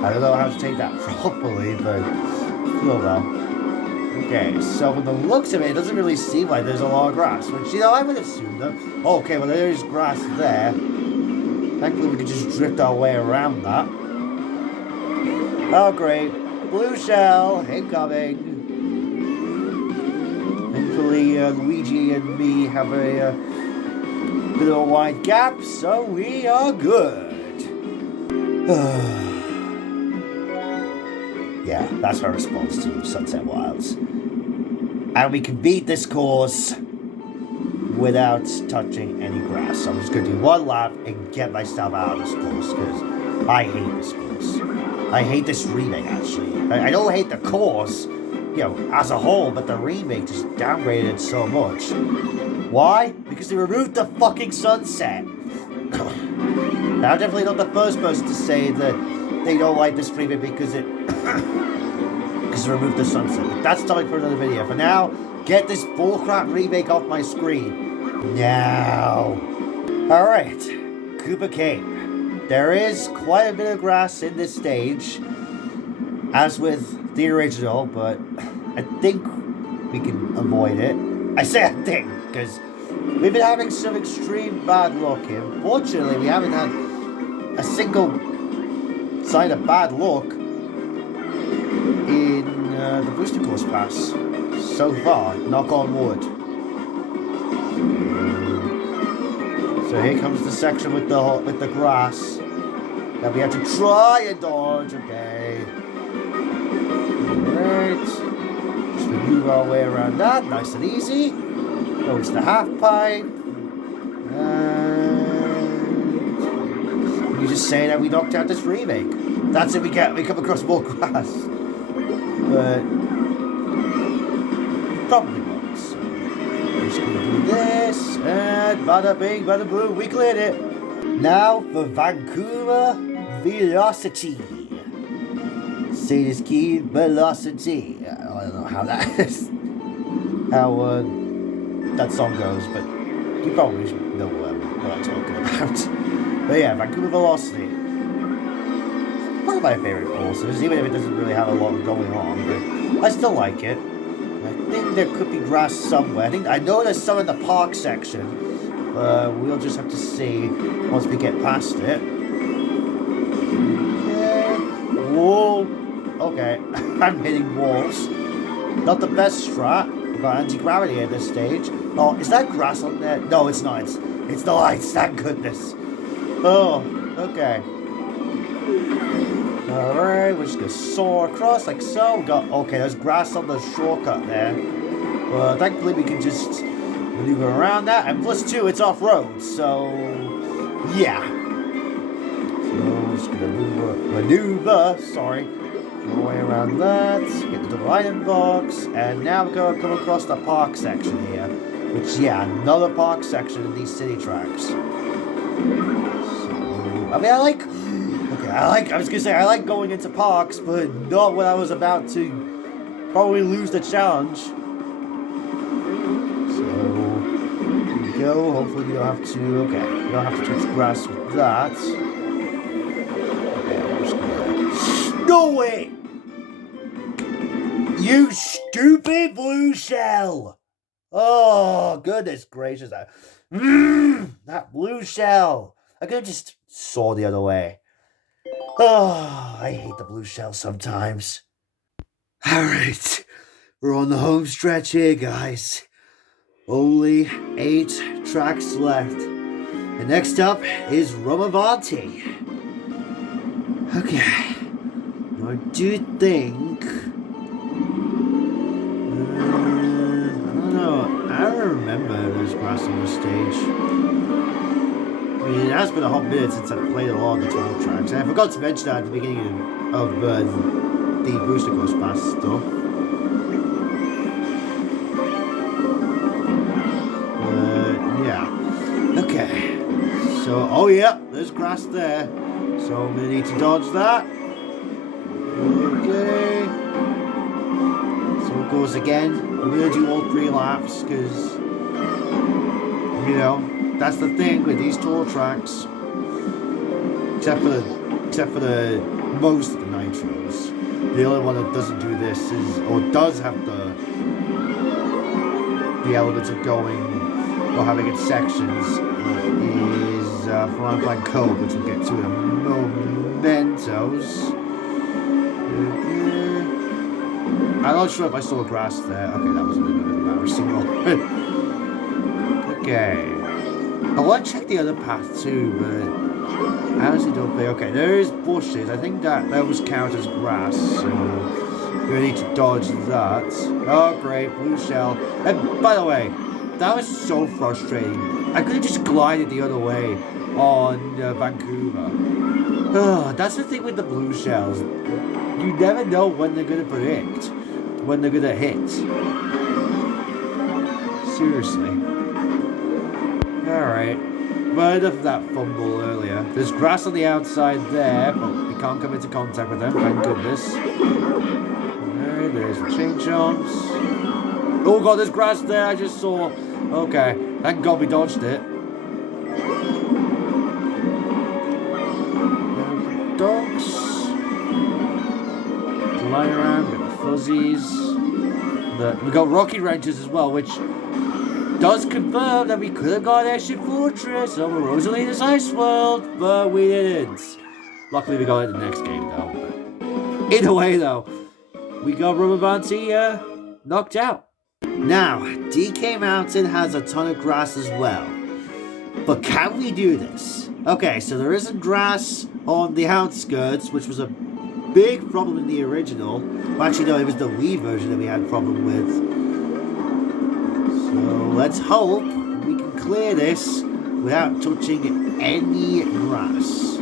I don't know how to take that properly, but still though. Okay, so from the looks of it, it doesn't really seem like there's a lot of grass, which, you know, I would assume that. Okay, well, there's grass there. Thankfully, we could just drift our way around that. Oh, great. Blue shell, incoming. Thankfully, Luigi and me have a bit of a wide gap, so we are good. Yeah, that's our response to Sunset Wilds. And we can beat this course without touching any grass. So I'm just going to do 1 lap and get myself out of this course, because I hate this course. I hate this remake, actually. I don't hate the course, you know, as a whole, but the remake just downgraded it so much. Why? Because they removed the fucking sunset. Now, I'm definitely not the first person to say that they don't like this remake because it because they removed the sunset. But that's topic for another video. For now, get this bullcrap remake off my screen. Now. Alright. Koopa Cave. There is quite a bit of grass in this stage, as with the original, but I think we can avoid it. I say I think, because we've been having some extreme bad luck here. Fortunately, we haven't had a single sign of bad luck in the booster course pass so far, knock on wood. So here comes the section with the grass that we have to try and dodge. Okay. Alright. Just move our way around that, nice and easy. Go into the half pipe. And you just say that we knocked out this remake. That's if we come across more grass. But probably won't. So we're just gonna do this, and bada bing, bada boom, we cleared it. Now for Vancouver Velocity. Say this key, Velocity. I don't know how that is. How that song goes, but you probably know what I'm talking about. But yeah, Vancouver Velocity. One of my favorite courses, even if it doesn't really have a lot going on, but I still like it. I think there could be grass somewhere. I know there's some in the park section, but we'll just have to see once we get past it. Yeah. Whoa. Okay, I'm hitting walls. Not the best strat. We've got anti-gravity at this stage. Oh, is that grass on there? No, it's not. It's the lights, thank goodness. Oh, Okay. Alright, we're just gonna soar across like so. We got, okay, there's grass on the shortcut there. But thankfully we can just maneuver around that. And plus 2, it's off-road, so yeah. So we're just gonna maneuver, sorry. Go our way around that, get to the item box, and now we're gonna come across the park section here. Which, yeah, another park section in these city tracks. So, I mean, I was gonna say, I like going into parks, but not when I was about to probably lose the challenge. So, here we go. Hopefully we don't have to, okay, we don't have to touch grass with that. Okay, I'm just gonna, no way! You stupid blue shell! Oh, goodness gracious. That blue shell. I could have just saw the other way. Oh, I hate the blue shell sometimes. Alright, we're on the home stretch here, guys. Only 8 tracks left. And next up is Romavanti. Okay. Now I do think... I don't remember there's grass on the stage. I mean, it has been a hot minute since I've played a lot of the 12 tracks. And I forgot to mention that at the beginning of the Booster Course Pass stuff. Yeah. Okay. So, oh yeah, there's grass there. So I'm going to need to dodge that. Okay. So of course again, I'm going to do all 3 laps because, you know, that's the thing with these tour tracks. Except for the most of the nitros. The only one that doesn't do this is, or does have the elements of going or having its sections is Flying Cove, which we'll get to in a momentos. I'm not sure if I saw grass there. Okay, that was a little bit embarrassing. Okay. I want to check the other path too, but I honestly don't think. Okay, there is bushes. I think that was count as grass, so we need to dodge that. Oh, great, blue shell. And by the way, that was so frustrating. I could have just glided the other way on Vancouver. Oh, that's the thing with the blue shells. You never know when they're going to predict, when they're going to hit. Seriously. Alright. But enough of that fumble earlier. There's grass on the outside there, but we can't come into contact with them, thank goodness. Alright, there's the chain jumps. Oh god, there's grass there, I just saw. Okay, thank god we dodged it. Dogs. Flying around with the fuzzies. We got rocket wrenches as well, which does confirm that we could have got Airship Fortress over Rosalina's Ice World, but we didn't. Luckily we got it in the next game though. But either way though, we got Romavanti knocked out. Now, DK Mountain has a ton of grass as well. But can we do this? Okay, so there isn't grass on the outskirts, which was a big problem in the original. Well, actually, no, it was the Wii version that we had a problem with. So let's hope we can clear this without touching any grass.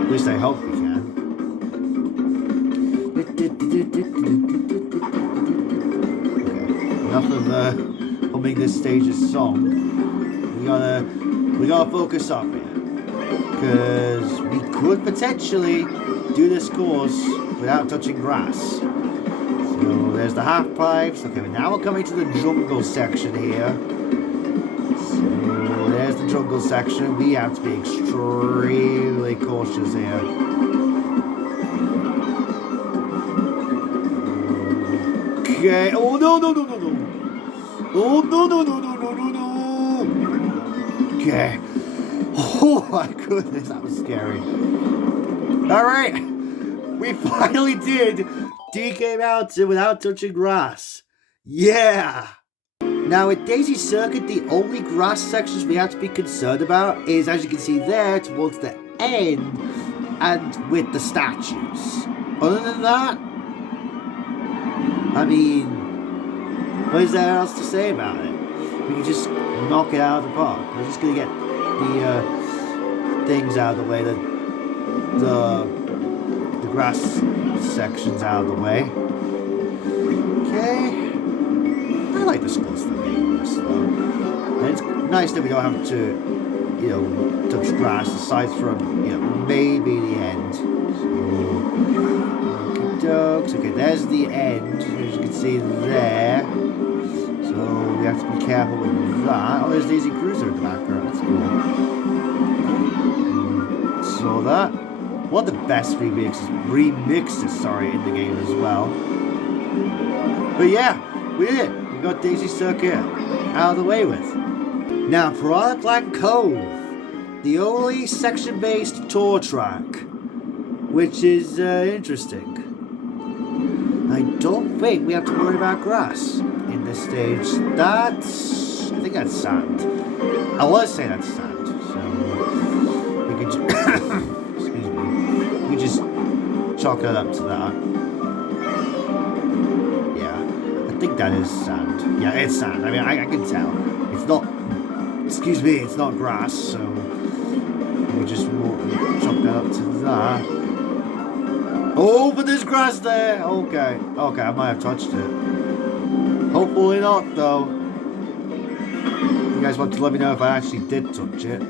At least I hope we can. Okay, enough of humming this stage's song. We gotta focus up here. Because we could potentially do this course without touching grass. So there's the half pipes. Okay, but now we're coming to the jungle section here. So there's the jungle section. We have to be extremely cautious here. Okay. Oh no no no no no. Oh no no no no no no no. Okay. Oh my goodness, that was scary. Alright, we finally did DK Mountain without touching grass. Yeah! Now at Daisy Circuit, the only grass sections we have to be concerned about is, as you can see there, towards the end and with the statues. Other than that, I mean, what is there else to say about it? We can just knock it out of the park. We're just gonna get the things out of the way, the grass sections out of the way. Okay. I like the schools for being this though. And it's nice that we don't have to, you know, touch grass aside from, you know, maybe the end. So, okay, there's the end, as you can see there. So we have to be careful with that. Oh, there's Daisy Cruiser in the background. That's cool. So that. One of the best remixes, in the game as well. But yeah, we did it. We got Daisy Circuit out of the way with. Now, Piranha Plant Cove, the only section-based tour track, which is interesting. I don't think we have to worry about grass in this stage. I think that's sand. I want to say that's sand, so we can just chalk it up to that. Yeah, I think that is sand. Yeah, it's sand. I mean, I can tell. It's not, it's not grass, so we just chalk that up to that. Oh, but there's grass there! Okay, I might have touched it. Hopefully not, though. You guys want to let me know if I actually did touch it.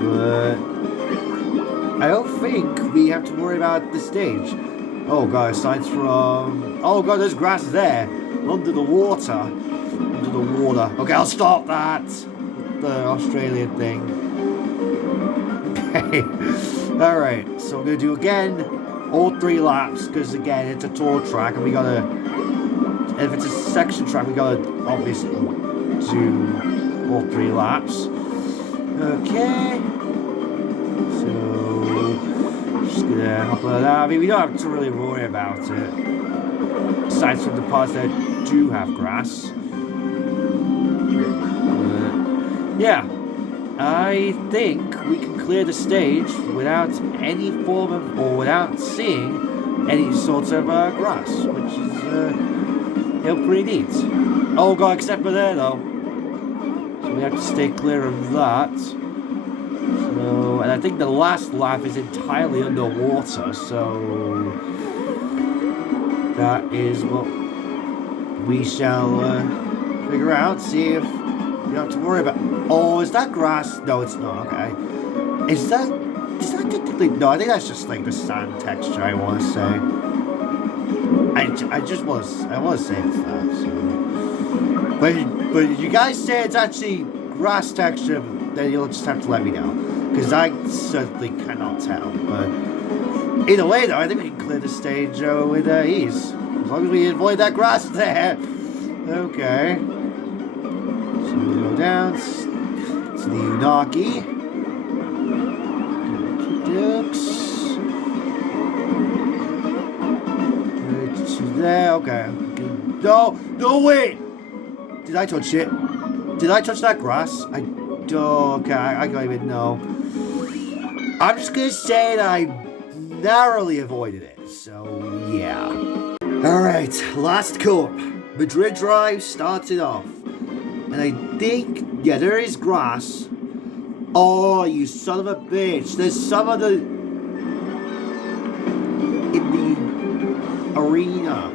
But I don't think we have to worry about the stage. Oh god, aside from... Oh god, there's grass there. Under the water. Under the water. Okay, I'll stop that. The Australian thing. Okay. Alright, so we're going to do again all 3 laps. Because again, it's a tour track. And we got to... If it's a section track, we got to obviously do all 3 laps. Okay. Just gonna hop on that. I mean, we don't have to really worry about it. Aside from the parts that do have grass. Yeah. I think we can clear the stage without any form of, or without seeing any sort of grass, which is pretty neat. Oh god, except for there though. So we have to stay clear of that. So, and I think the last lap is entirely underwater, so that is what we shall figure out, see if we don't have to worry about. Oh, is that grass? No, it's not, okay. Is that technically, no, I think that's just like the sand texture, I want to say. I want to say it's that, so. But if you guys say it's actually grass texture, then you'll just have to let me know. Because I certainly cannot tell. But either way, though, I think we can clear the stage with ease. As long as we avoid that grass there. Okay. So we go down to the Unagi. Deluxe. There, okay. No, wait! Did I touch it? Did I touch that grass? Okay, I don't even know. I'm just gonna say that I narrowly avoided it, so yeah. Alright, last corp. Madrid Drive starts it off. And I think, yeah, there is grass. Oh, you son of a bitch. There's some of the... in the arena.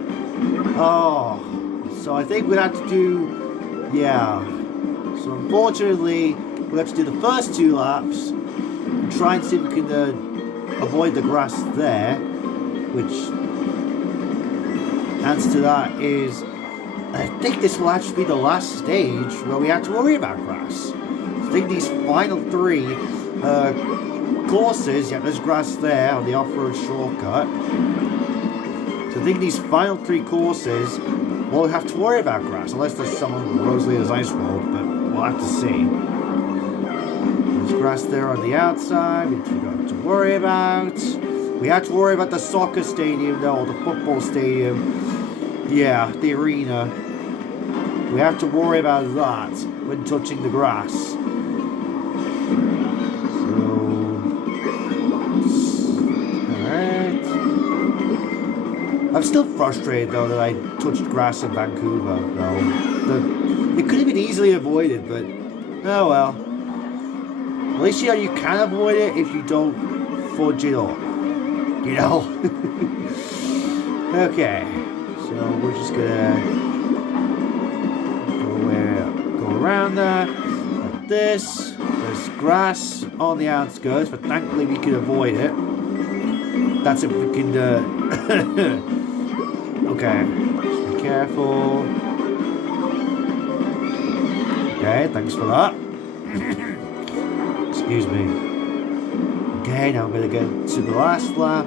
Oh. So I think we'd have to do... Yeah. So unfortunately, we'll have to do the first 2 laps and try and see if we can avoid the grass there, which answer to that is, I think this will actually be the last stage where we have to worry about grass. I think these final 3 courses, yeah, there's grass there on the off-road shortcut. So I think these final 3 courses we'll have to worry about grass, unless there's someone Rosalina's Ice World, but we'll have to see. There's grass there on the outside, which we don't have to worry about. We have to worry about the soccer stadium, though, or the football stadium. Yeah, the arena. we have to worry about that when touching the grass. So, alright. I'm still frustrated though that I touched grass in Vancouver, though. It could have been easily avoided, but oh well. At least you know you can avoid it if you don't fudge it up. You know? Okay. So we're just gonna go around there like this. There's grass on the outskirts, but thankfully we can avoid it. That's if we can okay. Just be careful. Okay, thanks for that. Excuse me. Okay, now I'm going to get to the last lap,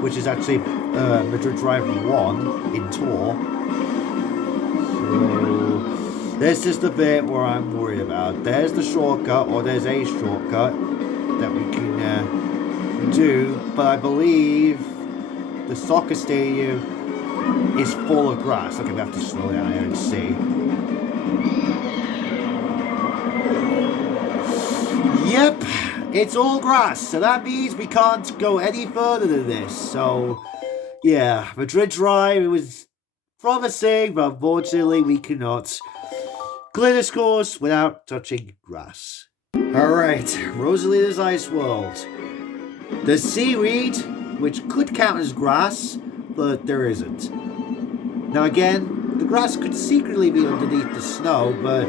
which is actually Madrid Drive 1 in Tour. So, this is the bit where I'm worried about. There's the shortcut, or there's a shortcut that we can do, but I believe the soccer stadium is full of grass. Okay, we have to slow down here and see. Yep, it's all grass, so that means we can't go any further than this. So, yeah, Madrid Drive, it was promising, but unfortunately we cannot clear this course without touching grass. Alright, Rosalita's Ice World. The seaweed, which could count as grass, but there isn't. Now again, the grass could secretly be underneath the snow, but,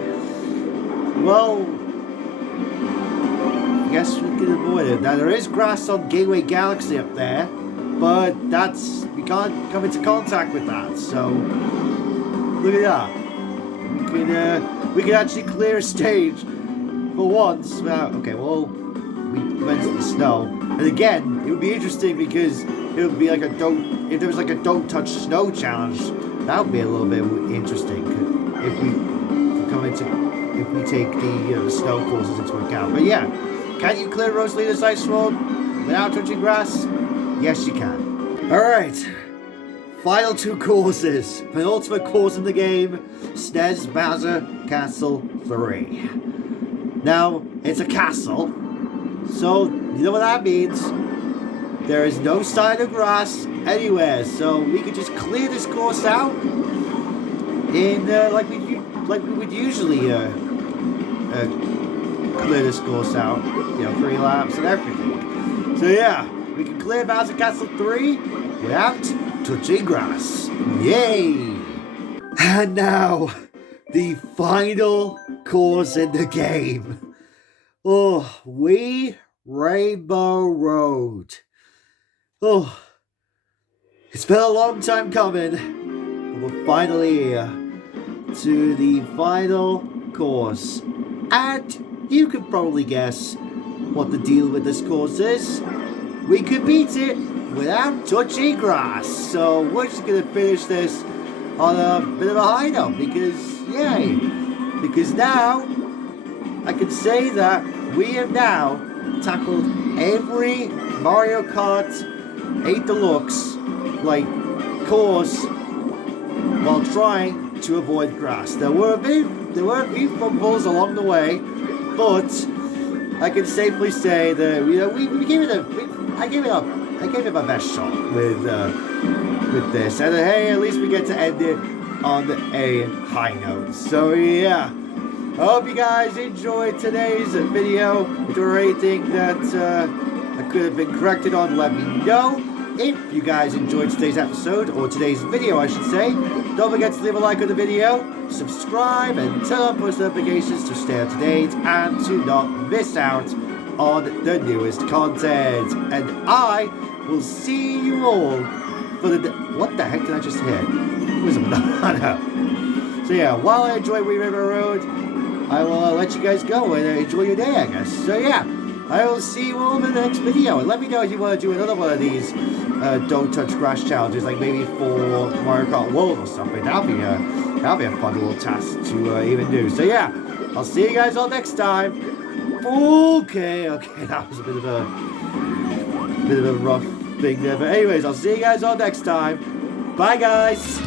well, I guess we can avoid it. Now there is grass on Gateway Galaxy up there, but we can't come into contact with that, so look at that. We can actually clear a stage for once without, okay, well, we went to the snow. And again, it would be interesting because it would be like if there was like a don't touch snow challenge, that would be a little bit interesting if we take the snow courses into account. But yeah, can you clear Rosalita's Ice World without touching grass? Yes, you can. Alright, final two courses. Penultimate course in the game, SNES Bowser Castle 3. Now, it's a castle, so you know what that means. There is no sign of grass anywhere, so we could just clear this course out in like we would usually clear this course out, 3 laps and everything. So yeah, we can clear Bowser Castle 3 without touching grass. Yay! And now, the final course in the game. Oh, Wii Rainbow Road. Oh, it's been a long time coming, but we're finally here to the final course. And you can probably guess what the deal with this course is. We could beat it without touching grass. So we're just going to finish this on a bit of a high note because, yay. Because now, I can say that we have now tackled every Mario Kart 8 Deluxe, course while trying to avoid grass. There were a few fumbles along the way, but I can safely say that we gave it I gave it my best shot with this, and hey, at least we get to end it on a high note. So yeah, I hope you guys enjoyed today's video. If there were anything that I could have been corrected on, let me know. If you guys enjoyed today's episode, or today's video I should say, don't forget to leave a like on the video, subscribe and turn on post notifications to stay up to date and to not miss out on the newest content. And I will see you all for the... What the heck did I just hear? It was a banana. So yeah, while I enjoy Wii River Road, I will let you guys go and enjoy your day, I guess. So yeah, I will see you all in the next video. And let me know if you want to do another one of these don't touch grass challenges, like maybe for Mario Kart World or something. That'll be a fun little task to even do. So yeah, I'll see you guys all next time. Okay, that was a bit of a rough thing there. But anyways, I'll see you guys all next time. Bye, guys.